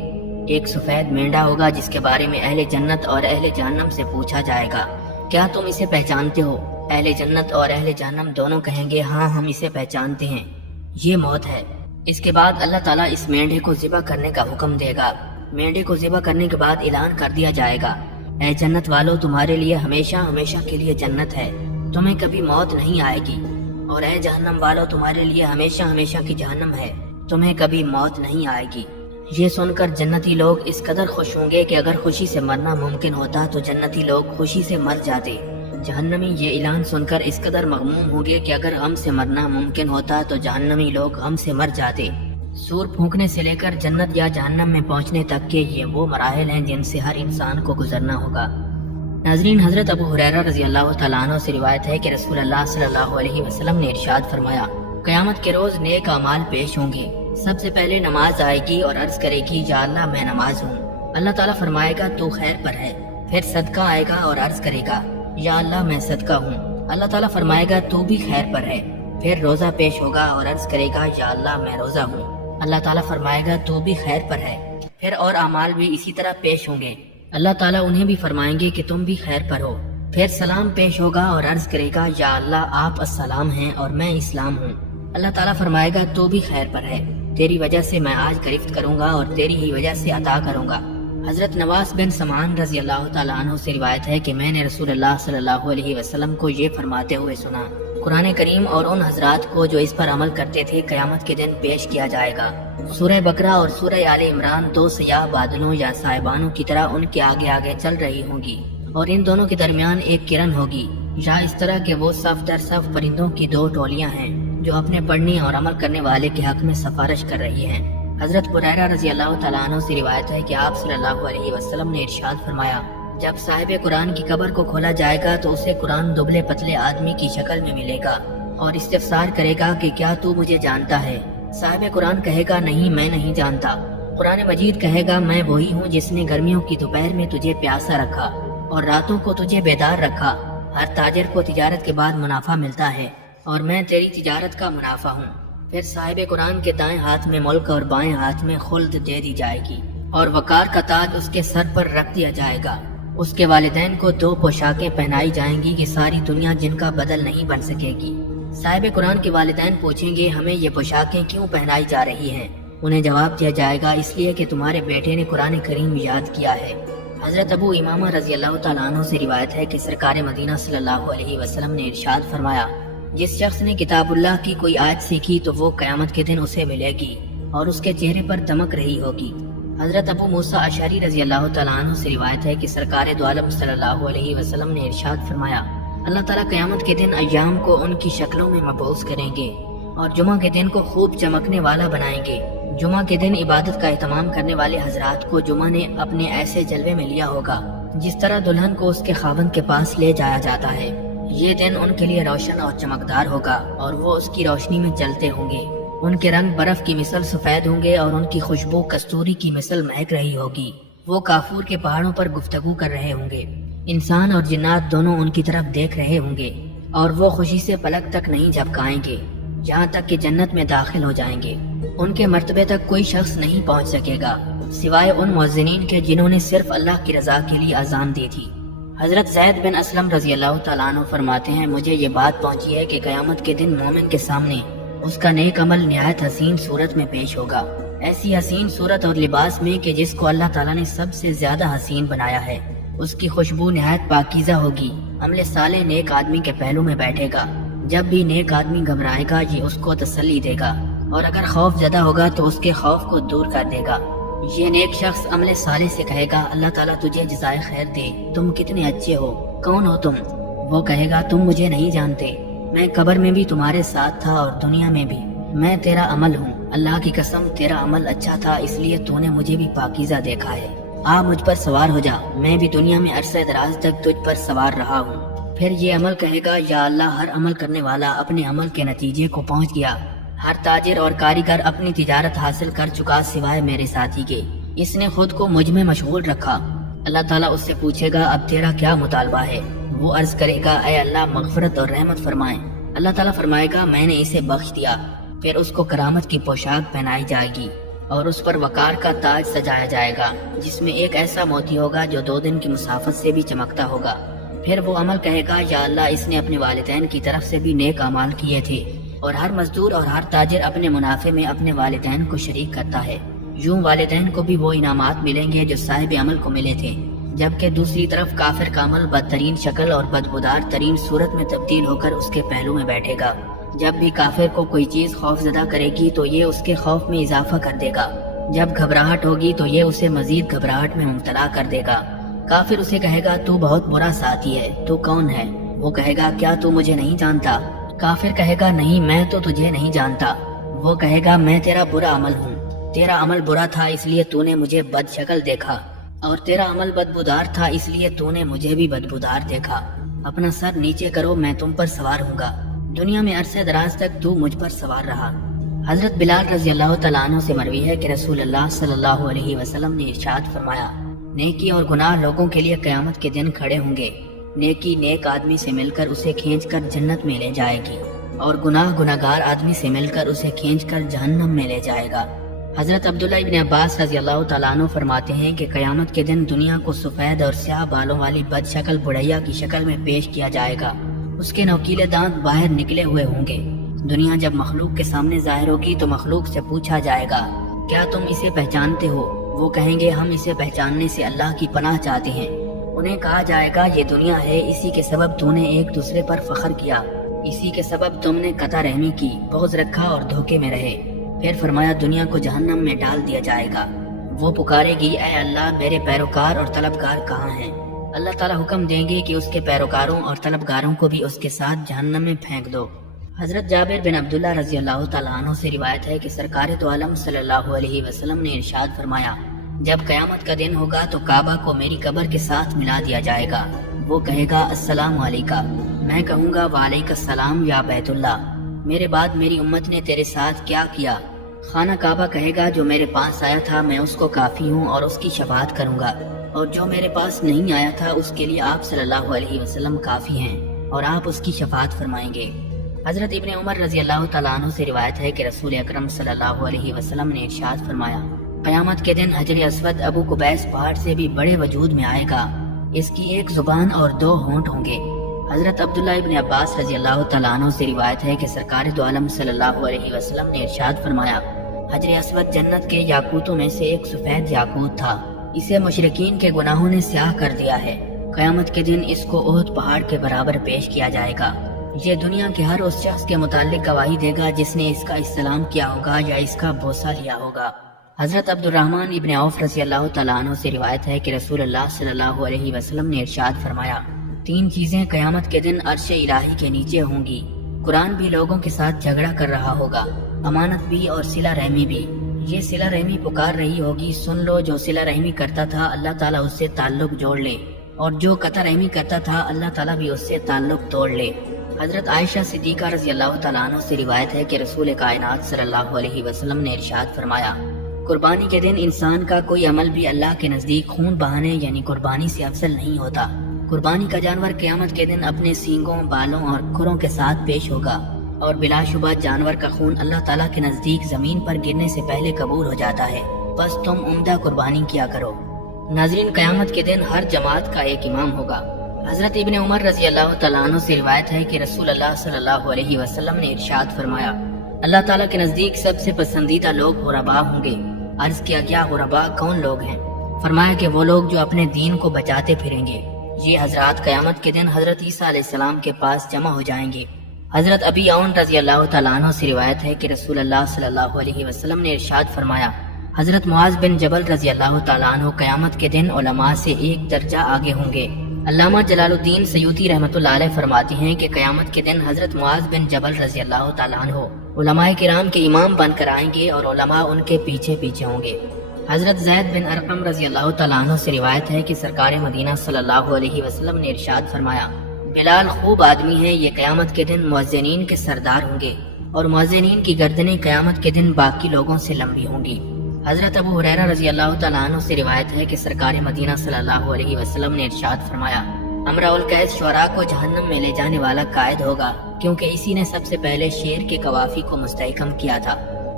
ایک سفید مینڈا ہوگا جس کے بارے میں اہل جنت اور اہل جہنم سے پوچھا جائے گا کیا تم اسے پہچانتے ہو؟ اہل جنت اور اہل جہنم دونوں کہیں گے ہاں ہم اسے پہچانتے ہیں، یہ موت ہے۔ اس کے بعد اللہ تعالیٰ اس مینڈے کو ذبح کرنے کا حکم دے گا۔ مینڈے کو ذبح کرنے کے بعد اعلان کر دیا جائے گا، اے جنت والو تمہارے لیے ہمیشہ ہمیشہ کے لیے جنت ہے، تمہیں کبھی موت نہیں آئے گی، اور اے جہنم والو تمہارے لیے ہمیشہ ہمیشہ کی جہنم ہے، تمہیں کبھی موت نہیں آئے گی۔ یہ سن کر جنتی لوگ اس قدر خوش ہوں گے کہ اگر خوشی سے مرنا ممکن ہوتا تو جنتی لوگ خوشی سے مر جاتے۔ جہنمی یہ اعلان سن کر اس قدر مغموم ہوں گے کہ اگر ہم سے مرنا ممکن ہوتا تو جہنمی لوگ ہم سے مر جاتے۔ سور پھونکنے سے لے کر جنت یا جہنم میں پہنچنے تک کے یہ وہ مراحل ہیں جن سے ہر انسان کو گزرنا ہوگا۔ ناظرین، حضرت ابو ہریرہ رضی اللہ تعالیٰ عنہ سے روایت ہے کہ رسول اللہ صلی اللہ علیہ وسلم نے ارشاد فرمایا، قیامت کے روز نیک اعمال پیش ہوں گے۔ سب سے پہلے نماز آئے گی اور عرض کرے گی یا اللہ میں نماز ہوں۔ اللہ تعالیٰ فرمائے گا تو خیر پر ہے۔ پھر صدقہ آئے گا اور عرض کرے گا یا اللہ میں صدقہ ہوں۔ اللہ تعالیٰ فرمائے گا تو بھی خیر پر ہے۔ پھر روزہ پیش ہوگا اور عرض کرے گا یا اللہ میں روزہ ہوں۔ اللہ تعالیٰ فرمائے گا تو بھی خیر پر ہے۔ پھر اور اعمال بھی اسی طرح پیش ہوں گے۔ اللہ تعالیٰ انہیں بھی فرمائیں گے کہ تم بھی خیر پر ہو۔ پھر سلام پیش ہوگا اور عرض کرے گا یا اللہ آپ السلام ہیں اور میں اسلام ہوں۔ اللہ تعالیٰ فرمائے گا تو بھی خیر پر ہے، تیری وجہ سے میں آج گرفت کروں گا اور تیری ہی وجہ سے عطا کروں گا۔ حضرت نواس بن سمان رضی اللہ تعالیٰ عنہ سے روایت ہے کہ میں نے رسول اللہ صلی اللہ علیہ وسلم کو یہ فرماتے ہوئے سنا، قرآن کریم اور ان حضرات کو جو اس پر عمل کرتے تھے قیامت کے دن پیش کیا جائے گا۔ سورہ بقرہ اور سورہ آل عمران دو سیاہ بادلوں یا صاحبانوں کی طرح ان کے آگے آگے چل رہی ہوں گی، اور ان دونوں کے درمیان ایک کرن ہوگی، یا اس طرح کہ وہ صف در صف پرندوں کی دو ٹولیاں ہیں جو اپنے پڑھنے اور عمل کرنے والے کے حق میں سفارش کر رہی ہیں۔ حضرت ہریرہ رضی اللہ تعالیٰ عنہ سے روایت ہے کہ آپ صلی اللہ علیہ وسلم نے ارشاد فرمایا، جب صاحب قرآن کی قبر کو کھولا جائے گا تو اسے قرآن دبلے پتلے آدمی کی شکل میں ملے گا اور استفسار کرے گا کہ کیا تو مجھے جانتا ہے؟ صاحب قرآن کہے گا نہیں، میں نہیں جانتا۔ قرآن مجید کہے گا میں وہی ہوں جس نے گرمیوں کی دوپہر میں تجھے پیاسا رکھا اور راتوں کو تجھے بیدار رکھا۔ ہر تاجر کو تجارت کے بعد منافع ملتا ہے اور میں تیری تجارت کا منافع ہوں۔ پھر صاحب قرآن کے دائیں ہاتھ میں ملک اور بائیں ہاتھ میں خلد دے دی جائے گی اور وقار کا تاج اس کے سر پر رکھ دیا جائے گا۔ اس کے والدین کو 2 پوشاکیں پہنائی جائیں گی کہ ساری دنیا جن کا بدل نہیں بن سکے گی۔ صاحب قرآن کے والدین پوچھیں گے ہمیں یہ پوشاکیں کیوں پہنائی جا رہی ہیں؟ انہیں جواب دیا جائے گا اس لیے کہ تمہارے بیٹے نے قرآن کریم یاد کیا ہے۔ حضرت ابو امامہ رضی اللہ تعالیٰ عنہ سے روایت ہے کہ سرکار مدینہ صلی اللہ علیہ وسلم نے ارشاد فرمایا، جس شخص نے کتاب اللہ کی کوئی آیت سیکھی تو وہ قیامت کے دن اسے ملے گی اور اس کے چہرے پر دمک رہی ہوگی۔ حضرت ابو موسیٰ اشعری رضی اللہ تعالیٰ عنہ سے روایت ہے کہ سرکار دو عالم صلی اللہ علیہ وسلم نے ارشاد فرمایا، اللہ تعالیٰ قیامت کے دن ایام کو ان کی شکلوں میں مبعوث کریں گے اور جمعہ کے دن کو خوب چمکنے والا بنائیں گے۔ جمعہ کے دن عبادت کا اہتمام کرنے والے حضرات کو جمعہ نے اپنے ایسے جلوے میں لیا ہوگا جس طرح دلہن کو اس کے خاوند کے پاس لے جایا جاتا ہے۔ یہ دن ان کے لیے روشن اور چمکدار ہوگا اور وہ اس کی روشنی میں چلتے ہوں گے۔ ان کے رنگ برف کی مثل سفید ہوں گے اور ان کی خوشبو کستوری کی مثل مہک رہی ہوگی۔ وہ کافور کے پہاڑوں پر گفتگو کر رہے ہوں گے۔ انسان اور جنات دونوں ان کی طرف دیکھ رہے ہوں گے اور وہ خوشی سے پلک تک نہیں جھپکائیں گے جہاں تک کہ جنت میں داخل ہو جائیں گے۔ ان کے مرتبے تک کوئی شخص نہیں پہنچ سکے گا سوائے ان مؤذنین کے جنہوں نے صرف اللہ کی رضا کے لیے اذان دی تھی۔ حضرت زید بن اسلم رضی اللہ تعالیٰ عنہ فرماتے ہیں، مجھے یہ بات پہنچی ہے کہ قیامت کے دن مومن کے سامنے اس کا نیک عمل نہایت حسین صورت میں پیش ہوگا، ایسی حسین صورت اور لباس میں کہ جس کو اللہ تعالیٰ نے سب سے زیادہ حسین بنایا ہے۔ اس کی خوشبو نہایت پاکیزہ ہوگی۔ عمل صالح نیک آدمی کے پہلو میں بیٹھے گا۔ جب بھی نیک آدمی گھبرائے گا یہ اس کو تسلی دے گا اور اگر خوف زدہ ہوگا تو اس کے خوف کو دور کر دے گا۔ یہ نیک شخص عمل صالح سے کہے گا، اللہ تعالیٰ تجھے جزائے خیر دے، تم کتنے اچھے ہو، کون ہو تم؟ وہ کہے گا، تم مجھے نہیں جانتے، میں قبر میں بھی تمہارے ساتھ تھا اور دنیا میں بھی، میں تیرا عمل ہوں، اللہ کی قسم تیرا عمل اچھا تھا اس لیے تو نے مجھے بھی پاکیزہ دیکھا ہے، آ مجھ پر سوار ہو جا، میں بھی دنیا میں عرصہ دراز تک تجھ پر سوار رہا ہوں۔ پھر یہ عمل کہے گا، یا اللہ ہر عمل کرنے والا اپنے عمل کے نتیجے کو پہنچ گیا، ہر تاجر اور کاریگر اپنی تجارت حاصل کر چکا سوائے میرے ساتھی کے، اس نے خود کو مجھ میں مشغول رکھا۔ اللہ تعالیٰ اس سے پوچھے گا، اب تیرا کیا مطالبہ ہے؟ وہ عرض کرے گا، اے اللہ مغفرت اور رحمت فرمائیں۔ اللہ تعالیٰ فرمائے گا، میں نے اسے بخش دیا۔ پھر اس کو کرامت کی پوشاک پہنائی جائے گی اور اس پر وقار کا تاج سجایا جائے گا جس میں ایک ایسا موتی ہوگا جو 2 دن کی مسافت سے بھی چمکتا ہوگا۔ پھر وہ عمل کہے گا، یا اللہ اس نے اپنے والدین کی طرف سے بھی نیک اعمال کیے تھے، اور ہر مزدور اور ہر تاجر اپنے منافع میں اپنے والدین کو شریک کرتا ہے، یوں والدین کو بھی وہ انعامات ملیں گے جو صاحب عمل کو ملے تھے، جبکہ دوسری طرف کافر کا عمل بدترین شکل اور بدبودار ترین صورت میں تبدیل ہو کر اس کے پہلو میں بیٹھے گا۔ جب بھی کافر کو کوئی چیز خوف زدہ کرے گی تو یہ اس کے خوف میں اضافہ کر دے گا، جب گھبراہٹ ہوگی تو یہ اسے مزید گھبراہٹ میں مبتلا کر دے گا۔ کافر اسے کہے گا، تو بہت برا ساتھی ہے، تو کون ہے؟ وہ کہے گا، کیا تو مجھے نہیں جانتا؟ کافر کہے گا، نہیں میں تو تجھے نہیں جانتا۔ وہ کہے گا، میں تیرا برا عمل ہوں، تیرا عمل برا تھا اس لیے تو نے مجھے بد شکل دیکھا، اور تیرا عمل بدبودار تھا اس لیے تو نے مجھے بھی بدبودار دیکھا۔ اپنا سر نیچے کرو، میں تم پر سوار ہوں گا۔ دنیا میں عرصہ دراز تک تو مجھ پر سوار رہا۔ حضرت بلال رضی اللہ تعالیٰ عنہ سے مروی ہے کہ رسول اللہ صلی اللہ علیہ وسلم نے ارشاد فرمایا، نیکی اور گناہ لوگوں کے لیے قیامت کے دن کھڑے ہوں گے۔ نیکی نیک آدمی سے مل کر اسے کھینچ کر جنت میں لے جائے گی اور گناہ گناہگار آدمی سے مل کر اسے کھینچ کر جہنم میں لے جائے گا۔ حضرت عبداللہ ابن عباس رضی اللہ تعالیٰ عنہ فرماتے ہیں کہ قیامت کے دن دنیا کو سفید اور سیاہ بالوں والی بد شکل بڑھیا کی شکل میں پیش کیا جائے گا، اس کے نوکیلے دانت باہر نکلے ہوئے ہوں گے۔ دنیا جب مخلوق کے سامنے ظاہر ہوگی تو مخلوق سے پوچھا جائے گا، کیا تم اسے پہچانتے ہو؟ وہ کہیں گے، ہم اسے پہچاننے سے اللہ کی پناہ چاہتے ہیں۔ انہیں کہا جائے گا، یہ دنیا ہے، اسی کے سبب تو نے ایک دوسرے پر فخر کیا، اسی کے سبب تم نے قطع رحمی کی، بغض رکھا اور دھوکے میں رہے۔ پھر فرمایا، دنیا کو جہنم میں ڈال دیا جائے گا۔ وہ پکارے گی، اے اللہ میرے پیروکار اور طلبگار کہاں ہیں؟ اللہ تعالیٰ حکم دیں گے کہ اس کے پیروکاروں اور طلبگاروں کو بھی اس کے ساتھ جہنم میں پھینک دو۔ حضرت جابر بن عبداللہ رضی اللہ تعالیٰ عنہ سے روایت ہے کہ سرکار دو عالم صلی اللہ علیہ وسلم نے ارشاد فرمایا، جب قیامت کا دن ہوگا تو کعبہ کو میری قبر کے ساتھ ملا دیا جائے گا۔ وہ کہے گا السلام علیکہ، میں کہوں گا وعلیکہ السلام یا بیت اللہ، میرے بعد میری امت نے تیرے ساتھ کیا کیا؟ خانہ کعبہ کہے گا جو میرے پاس آیا تھا میں اس کو کافی ہوں اور اس کی شفاعت کروں گا، اور جو میرے پاس نہیں آیا تھا اس کے لیے آپ صلی اللہ علیہ وسلم کافی ہیں اور آپ اس کی شفاعت فرمائیں گے۔ حضرت ابن عمر رضی اللہ تعالیٰ عنہ سے روایت ہے کہ رسول اکرم صلی اللہ علیہ وسلم نے ارشاد فرمایا، قیامت کے دن حجر اسود ابو قبیس پہاڑ سے بھی بڑے وجود میں آئے گا، اس کی ایک زبان اور دو ہونٹ ہوں گے۔ حضرت عبداللہ ابن عباس رضی اللہ تعالیٰ عنہ سے روایت ہے کہ سرکار دو عالم صلی اللہ علیہ وسلم نے ارشاد فرمایا، حجر اسود جنت کے یاقوتوں میں سے ایک سفید یاقوت تھا، اسے مشرکین کے گناہوں نے سیاہ کر دیا ہے، قیامت کے دن اس کو احد پہاڑ کے برابر پیش کیا جائے گا، یہ دنیا کے ہر اس شخص کے متعلق گواہی دے گا جس نے اس کا استلام کیا ہوگا یا اس کا بوسہ لیا ہوگا۔ حضرت عبد الرحمن ابن عوف رضی اللہ تعالیٰ عنہ سے روایت ہے کہ رسول اللہ صلی اللہ علیہ وسلم نے ارشاد فرمایا، 3 چیزیں قیامت کے دن عرش الہی کے نیچے ہوں گی، قرآن بھی لوگوں کے ساتھ جھگڑا کر رہا ہوگا، امانت بھی اور صلہ رحمی بھی، یہ صلہ رحمی پکار رہی ہوگی، سن لو جو صلہ رحمی کرتا تھا اللہ تعالیٰ اس سے تعلق جوڑ لے، اور جو قطع رحمی کرتا تھا اللہ تعالیٰ بھی اس سے تعلق توڑ لے۔ حضرت عائشہ صدیقہ رضی اللہ تعالیٰ عنہ سے روایت ہے کہ رسول کائنات صلی اللہ علیہ وسلم نے ارشاد فرمایا، قربانی کے دن انسان کا کوئی عمل بھی اللہ کے نزدیک خون بہانے یعنی قربانی سے افضل نہیں ہوتا۔ قربانی کا جانور قیامت کے دن اپنے سینگوں، بالوں اور کھروں کے ساتھ پیش ہوگا، اور بلا شبہ جانور کا خون اللہ تعالیٰ کے نزدیک زمین پر گرنے سے پہلے قبول ہو جاتا ہے، بس تم عمدہ قربانی کیا کرو۔ ناظرین، قیامت کے دن ہر جماعت کا ایک امام ہوگا۔ حضرت ابن عمر رضی اللہ تعالیٰ عنہ سے روایت ہے کہ رسول اللہ صلی اللہ علیہ وسلم نے ارشاد فرمایا، اللہ تعالیٰ کے نزدیک سب سے پسندیدہ لوگ غرباء ہوں گے۔ عرض کیا گیا غرباء کون لوگ ہیں؟ فرمایا کہ وہ لوگ جو اپنے دین کو بچاتے پھریں گے۔ یہ حضرات قیامت کے دن حضرت عیسیٰ علیہ السلام کے پاس جمع ہو جائیں گے۔ حضرت ابی عون رضی اللہ تعالیٰ عنہ سے روایت ہے کہ رسول اللہ صلی اللہ علیہ وسلم نے ارشاد فرمایا، حضرت معاذ بن جبل رضی اللہ تعالیٰ عنہ قیامت کے دن علماء سے ایک درجہ آگے ہوں گے۔ علامہ جلال الدین سیوطی رحمۃ اللہ علیہ فرماتی ہیں کہ قیامت کے دن حضرت معاذ بن جبل رضی اللہ تعالیٰ عنہ علماء کرام کے امام بن کر آئیں گے اور علماء ان کے پیچھے پیچھے ہوں گے۔ حضرت زید بن ارقم رضی اللہ تعالیٰ عنہ سے روایت ہے کہ سرکار مدینہ صلی اللہ علیہ وسلم نے ارشاد فرمایا، بلال خوب آدمی ہیں، یہ قیامت کے دن مؤذنین کے سردار ہوں گے، اور مؤذنین کی گردنیں قیامت کے دن باقی لوگوں سے لمبی ہوں گی۔ حضرت ابو ہریرہ رضی اللہ تعالیٰ عنہ سے روایت ہے کہ سرکار مدینہ صلی اللہ علیہ وسلم نے ارشاد فرمایا، امرا القیس شعراء کو جہنم میں لے جانے والا قائد ہوگا، کیونکہ اسی نے سب سے پہلے شیر کے قوافی کو مستحکم کیا تھا۔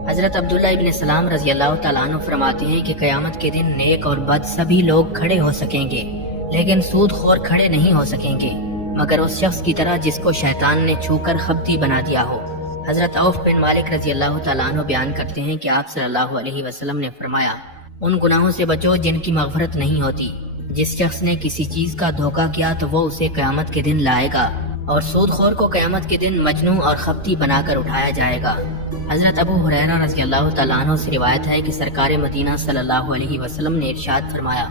حضرت عبداللہ ابن سلام رضی اللہ تعالیٰ عنہ فرماتے ہیں کہ قیامت کے دن نیک اور بد سبھی لوگ کھڑے ہو سکیں گے، لیکن سود خور کھڑے نہیں ہو سکیں گے مگر اس شخص کی طرح جس کو شیطان نے چھو کر خبتی بنا دیا ہو۔ حضرت عوف بن مالک رضی اللہ تعالیٰ عنہ بیان کرتے ہیں کہ آپ صلی اللہ علیہ وسلم نے فرمایا، ان گناہوں سے بچو جن کی مغفرت نہیں ہوتی۔ جس شخص نے کسی چیز کا دھوکہ کیا تو وہ اسے قیامت کے دن لائے گا، اور سود خور کو قیامت کے دن مجنوں اور خبتی بنا کر اٹھایا جائے گا۔ حضرت ابو ہریرہ رضی اللہ تعالیٰ عنہ سے روایت ہے کہ سرکار مدینہ صلی اللہ علیہ وسلم نے ارشاد فرمایا،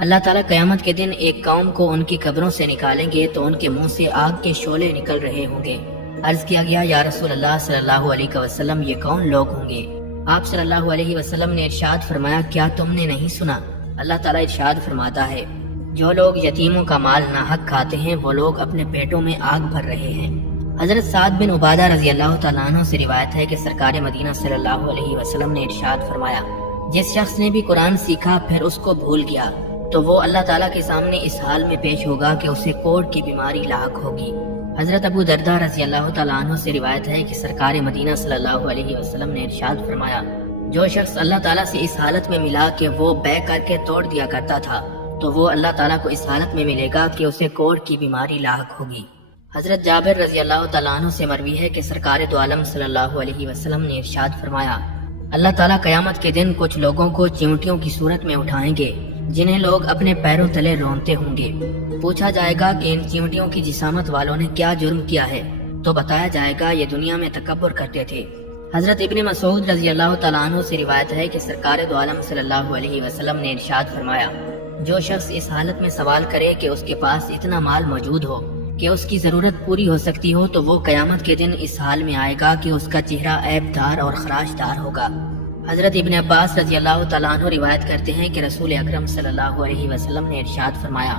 اللہ تعالیٰ قیامت کے دن ایک قوم کو ان کی قبروں سے نکالیں گے تو ان کے منہ سے آگ کے شعلے نکل رہے ہوں گے۔ عرض کیا گیا، یا رسول اللہ صلی اللہ علیہ وسلم یہ کون لوگ ہوں گے؟ آپ صلی اللہ علیہ وسلم نے ارشاد فرمایا، کیا تم نے نہیں سنا؟ اللہ تعالیٰ ارشاد فرماتا ہے، جو لوگ یتیموں کا مال ناحق کھاتے ہیں وہ لوگ اپنے پیٹوں میں آگ بھر رہے ہیں۔ حضرت سعد بن عبادہ رضی اللہ تعالیٰ عنہ سے روایت ہے کہ سرکار مدینہ صلی اللہ علیہ وسلم نے ارشاد فرمایا، جس شخص نے بھی قرآن سیکھا پھر اس کو بھول گیا تو وہ اللہ تعالیٰ کے سامنے اس حال میں پیش ہوگا کہ اسے کوڑ کی بیماری لاحق ہوگی۔ حضرت ابو دردہ رضی اللہ تعالیٰ عنہ سے روایت ہے کہ سرکار مدینہ صلی اللہ علیہ وسلم نے ارشاد فرمایا، جو شخص اللہ تعالیٰ سے اس حالت میں ملا کہ وہ بے کر کے توڑ دیا کرتا تھا تو وہ اللہ تعالیٰ کو اس حالت میں ملے گا کہ اسے کوڑ کی بیماری لاحق ہوگی۔ حضرت جابر رضی اللہ تعالیٰ عنہ سے مروی ہے کہ سرکار دو عالم صلی اللہ علیہ وسلم نے ارشاد فرمایا، اللہ تعالیٰ قیامت کے دن کچھ لوگوں کو چیونٹیوں کی صورت میں اٹھائیں گے جنہیں لوگ اپنے پیروں تلے رونتے ہوں گے۔ پوچھا جائے گا کہ ان چیونٹیوں کی جسامت والوں نے کیا جرم کیا ہے، تو بتایا جائے گا یہ دنیا میں تکبر کرتے تھے۔ حضرت ابن مسعود رضی اللہ تعالیٰ عنہ سے روایت ہے کہ سرکار دو عالم صلی اللہ علیہ وسلم نے ارشاد فرمایا، جو شخص اس حالت میں سوال کرے کہ اس کے پاس اتنا مال موجود ہو کہ اس کی ضرورت پوری ہو سکتی ہو تو وہ قیامت کے دن اس حال میں آئے گا کہ اس کا چہرہ عیب دار اور خراش دار ہوگا۔ حضرت ابن عباس رضی اللہ تعالیٰ عنہ روایت کرتے ہیں کہ رسول اکرم صلی اللہ علیہ وسلم نے ارشاد فرمایا،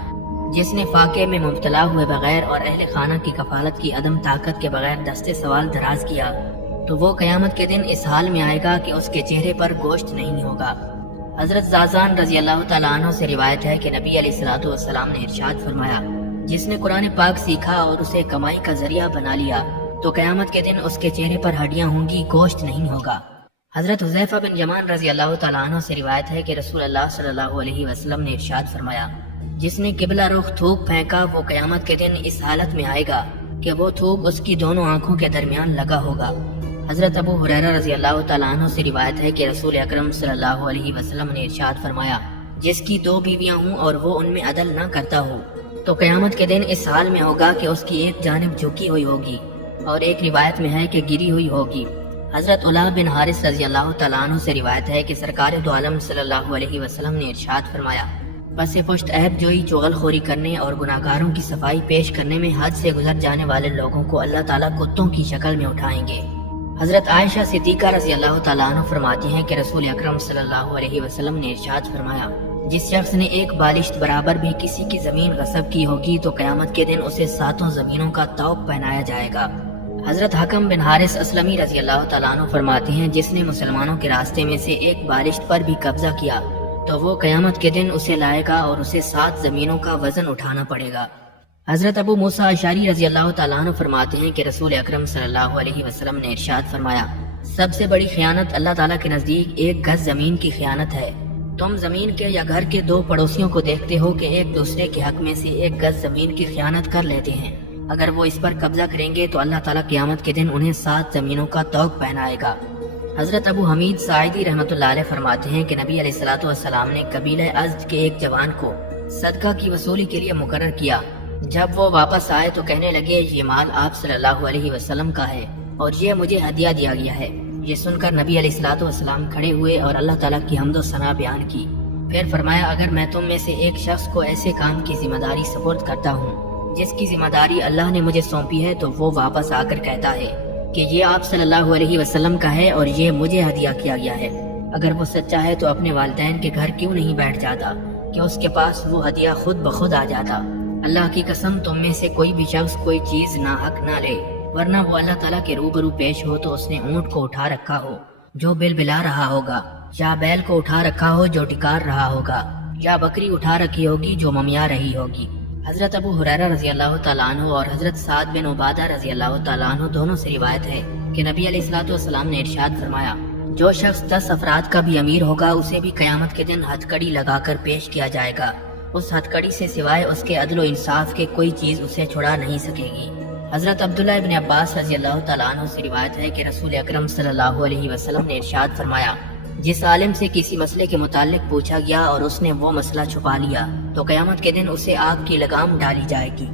جس نے فاقے میں مبتلا ہوئے بغیر اور اہل خانہ کی کفالت کی عدم طاقت کے بغیر دستے سوال دراز کیا تو وہ قیامت کے دن اس حال میں آئے گا کہ اس کے چہرے پر گوشت نہیں ہوگا۔ حضرت زازان رضی اللہ تعالیٰ عنہ سے روایت ہے کہ نبی علیہ الصلوۃ والسلام نے ارشاد فرمایا، جس نے قرآن پاک سیکھا اور اسے کمائی کا ذریعہ بنا لیا تو قیامت کے دن اس کے چہرے پر ہڈیاں ہوں گی، گوشت نہیں ہوگا۔ حضرت حذیفہ بن یمان رضی اللہ تعالیٰ عنہ سے روایت ہے کہ رسول اللہ صلی اللہ علیہ وسلم نے ارشاد فرمایا، جس نے قبلہ رخ تھوک پھینکا وہ قیامت کے دن اس حالت میں آئے گا کہ وہ تھوک اس کی دونوں آنکھوں کے درمیان لگا ہوگا۔ حضرت ابو ہریرہ رضی اللہ تعالیٰ عنہ سے روایت ہے کہ رسول اکرم صلی اللہ علیہ وسلم نے ارشاد فرمایا، جس کی 2 بیویاں ہوں اور وہ ان میں عدل نہ کرتا ہو تو قیامت کے دن اس حال میں ہوگا کہ اس کی ایک جانب جھکی ہوئی ہوگی اور ایک روایت میں ہے کہ گری ہوئی ہوگی۔ حضرت علا بن حارث رضی اللہ تعالیٰ عنہ سے روایت ہے کہ سرکار دو عالم صلی اللہ علیہ وسلم نے ارشاد فرمایا، پس پشت عیب جوئی، چغل خوری کرنے اور گناہگاروں کی صفائی پیش کرنے میں حد سے گزر جانے والے لوگوں کو اللہ تعالیٰ کتوں کی شکل میں اٹھائیں گے۔ حضرت عائشہ صدیقہ رضی اللہ تعالیٰ عنہ فرماتی ہیں کہ رسول اکرم صلی اللہ علیہ وسلم نے ارشاد فرمایا، جس شخص نے ایک بالشت برابر بھی کسی کی زمین غصب کی ہوگی تو قیامت کے دن اسے 7 زمینوں کا طوق پہنایا جائے گا۔ حضرت حکم بن حارث اسلمی رضی اللہ تعالیٰ عنہ فرماتے ہیں، جس نے مسلمانوں کے راستے میں سے ایک بالشت پر بھی قبضہ کیا تو وہ قیامت کے دن اسے لائے گا اور اسے 7 زمینوں کا وزن اٹھانا پڑے گا۔ حضرت ابو موسیٰ اشعری رضی اللہ تعالیٰ عنہ فرماتے ہیں کہ رسول اکرم صلی اللہ علیہ وسلم نے ارشاد فرمایا، سب سے بڑی خیانت اللہ تعالیٰ کے نزدیک 1 گز زمین کی خیانت ہے۔ تم زمین کے یا گھر کے 2 پڑوسیوں کو دیکھتے ہو کہ ایک دوسرے کے حق میں سے 1 گز زمین کی خیانت کر لیتے ہیں، اگر وہ اس پر قبضہ کریں گے تو اللہ تعالیٰ قیامت کے دن انہیں 7 زمینوں کا طوق پہنائے گا۔ حضرت ابو حمید ساعدی رحمۃ اللہ علیہ فرماتے ہیں کہ نبی علیہ الصلوۃ والسلام نے قبیلہ ازد کے ایک جوان کو صدقہ کی وصولی کے لیے مقرر کیا۔ جب وہ واپس آئے تو کہنے لگے، یہ مال آپ صلی اللہ علیہ وسلم کا ہے اور یہ مجھے ہدیہ دیا گیا ہے۔ یہ سن کر نبی علیہ الصلوۃ والسلام کھڑے ہوئے اور اللہ تعالیٰ کی حمد و ثنا بیان کی، پھر فرمایا، اگر میں تم میں سے ایک شخص کو ایسے کام کی ذمہ داری سپرد کرتا ہوں جس کی ذمہ داری اللہ نے مجھے سونپی ہے تو وہ واپس آ کر کہتا ہے کہ یہ آپ صلی اللہ علیہ وسلم کا ہے اور یہ مجھے ہدیہ کیا گیا ہے، اگر وہ سچا ہے تو اپنے والدین کے گھر کیوں نہیں بیٹھ جاتا کہ اس کے پاس وہ ہدیہ خود بخود آ جاتا۔ اللہ کی قسم تم میں سے کوئی بھی شخص کوئی چیز ناحق نہ لے، ورنہ وہ اللہ تعالیٰ کے روبرو پیش ہو تو اس نے اونٹ کو اٹھا رکھا ہو جو بلبلا رہا ہوگا، یا بیل کو اٹھا رکھا ہو جو ڈکار رہا ہوگا، یا بکری اٹھا رکھی ہوگی جو ممیا رہی ہوگی۔ حضرت ابو ہریرہ رضی اللہ تعالیٰ عنہ اور حضرت سعد بن عبادہ رضی اللہ تعالیٰ عنہ دونوں سے روایت ہے کہ نبی علیہ الصلوۃ والسلام نے ارشاد فرمایا، جو شخص 10 افراد کا بھی امیر ہوگا اسے بھی قیامت کے دن ہتھ کڑی لگا کر پیش کیا جائے گا، اس ہتھ کڑی سے سوائے اس کے عدل و انصاف کے کوئی چیز اسے چھڑا نہیں سکے گی۔ حضرت عبداللہ ابن عباس رضی اللہ تعالیٰ عنہ سے روایت ہے کہ رسول اکرم صلی اللہ علیہ وسلم نے ارشاد فرمایا، جس عالم سے کسی مسئلے کے متعلق پوچھا گیا اور اس نے وہ مسئلہ چھپا لیا تو قیامت کے دن اسے آگ کی لگام ڈالی جائے گی۔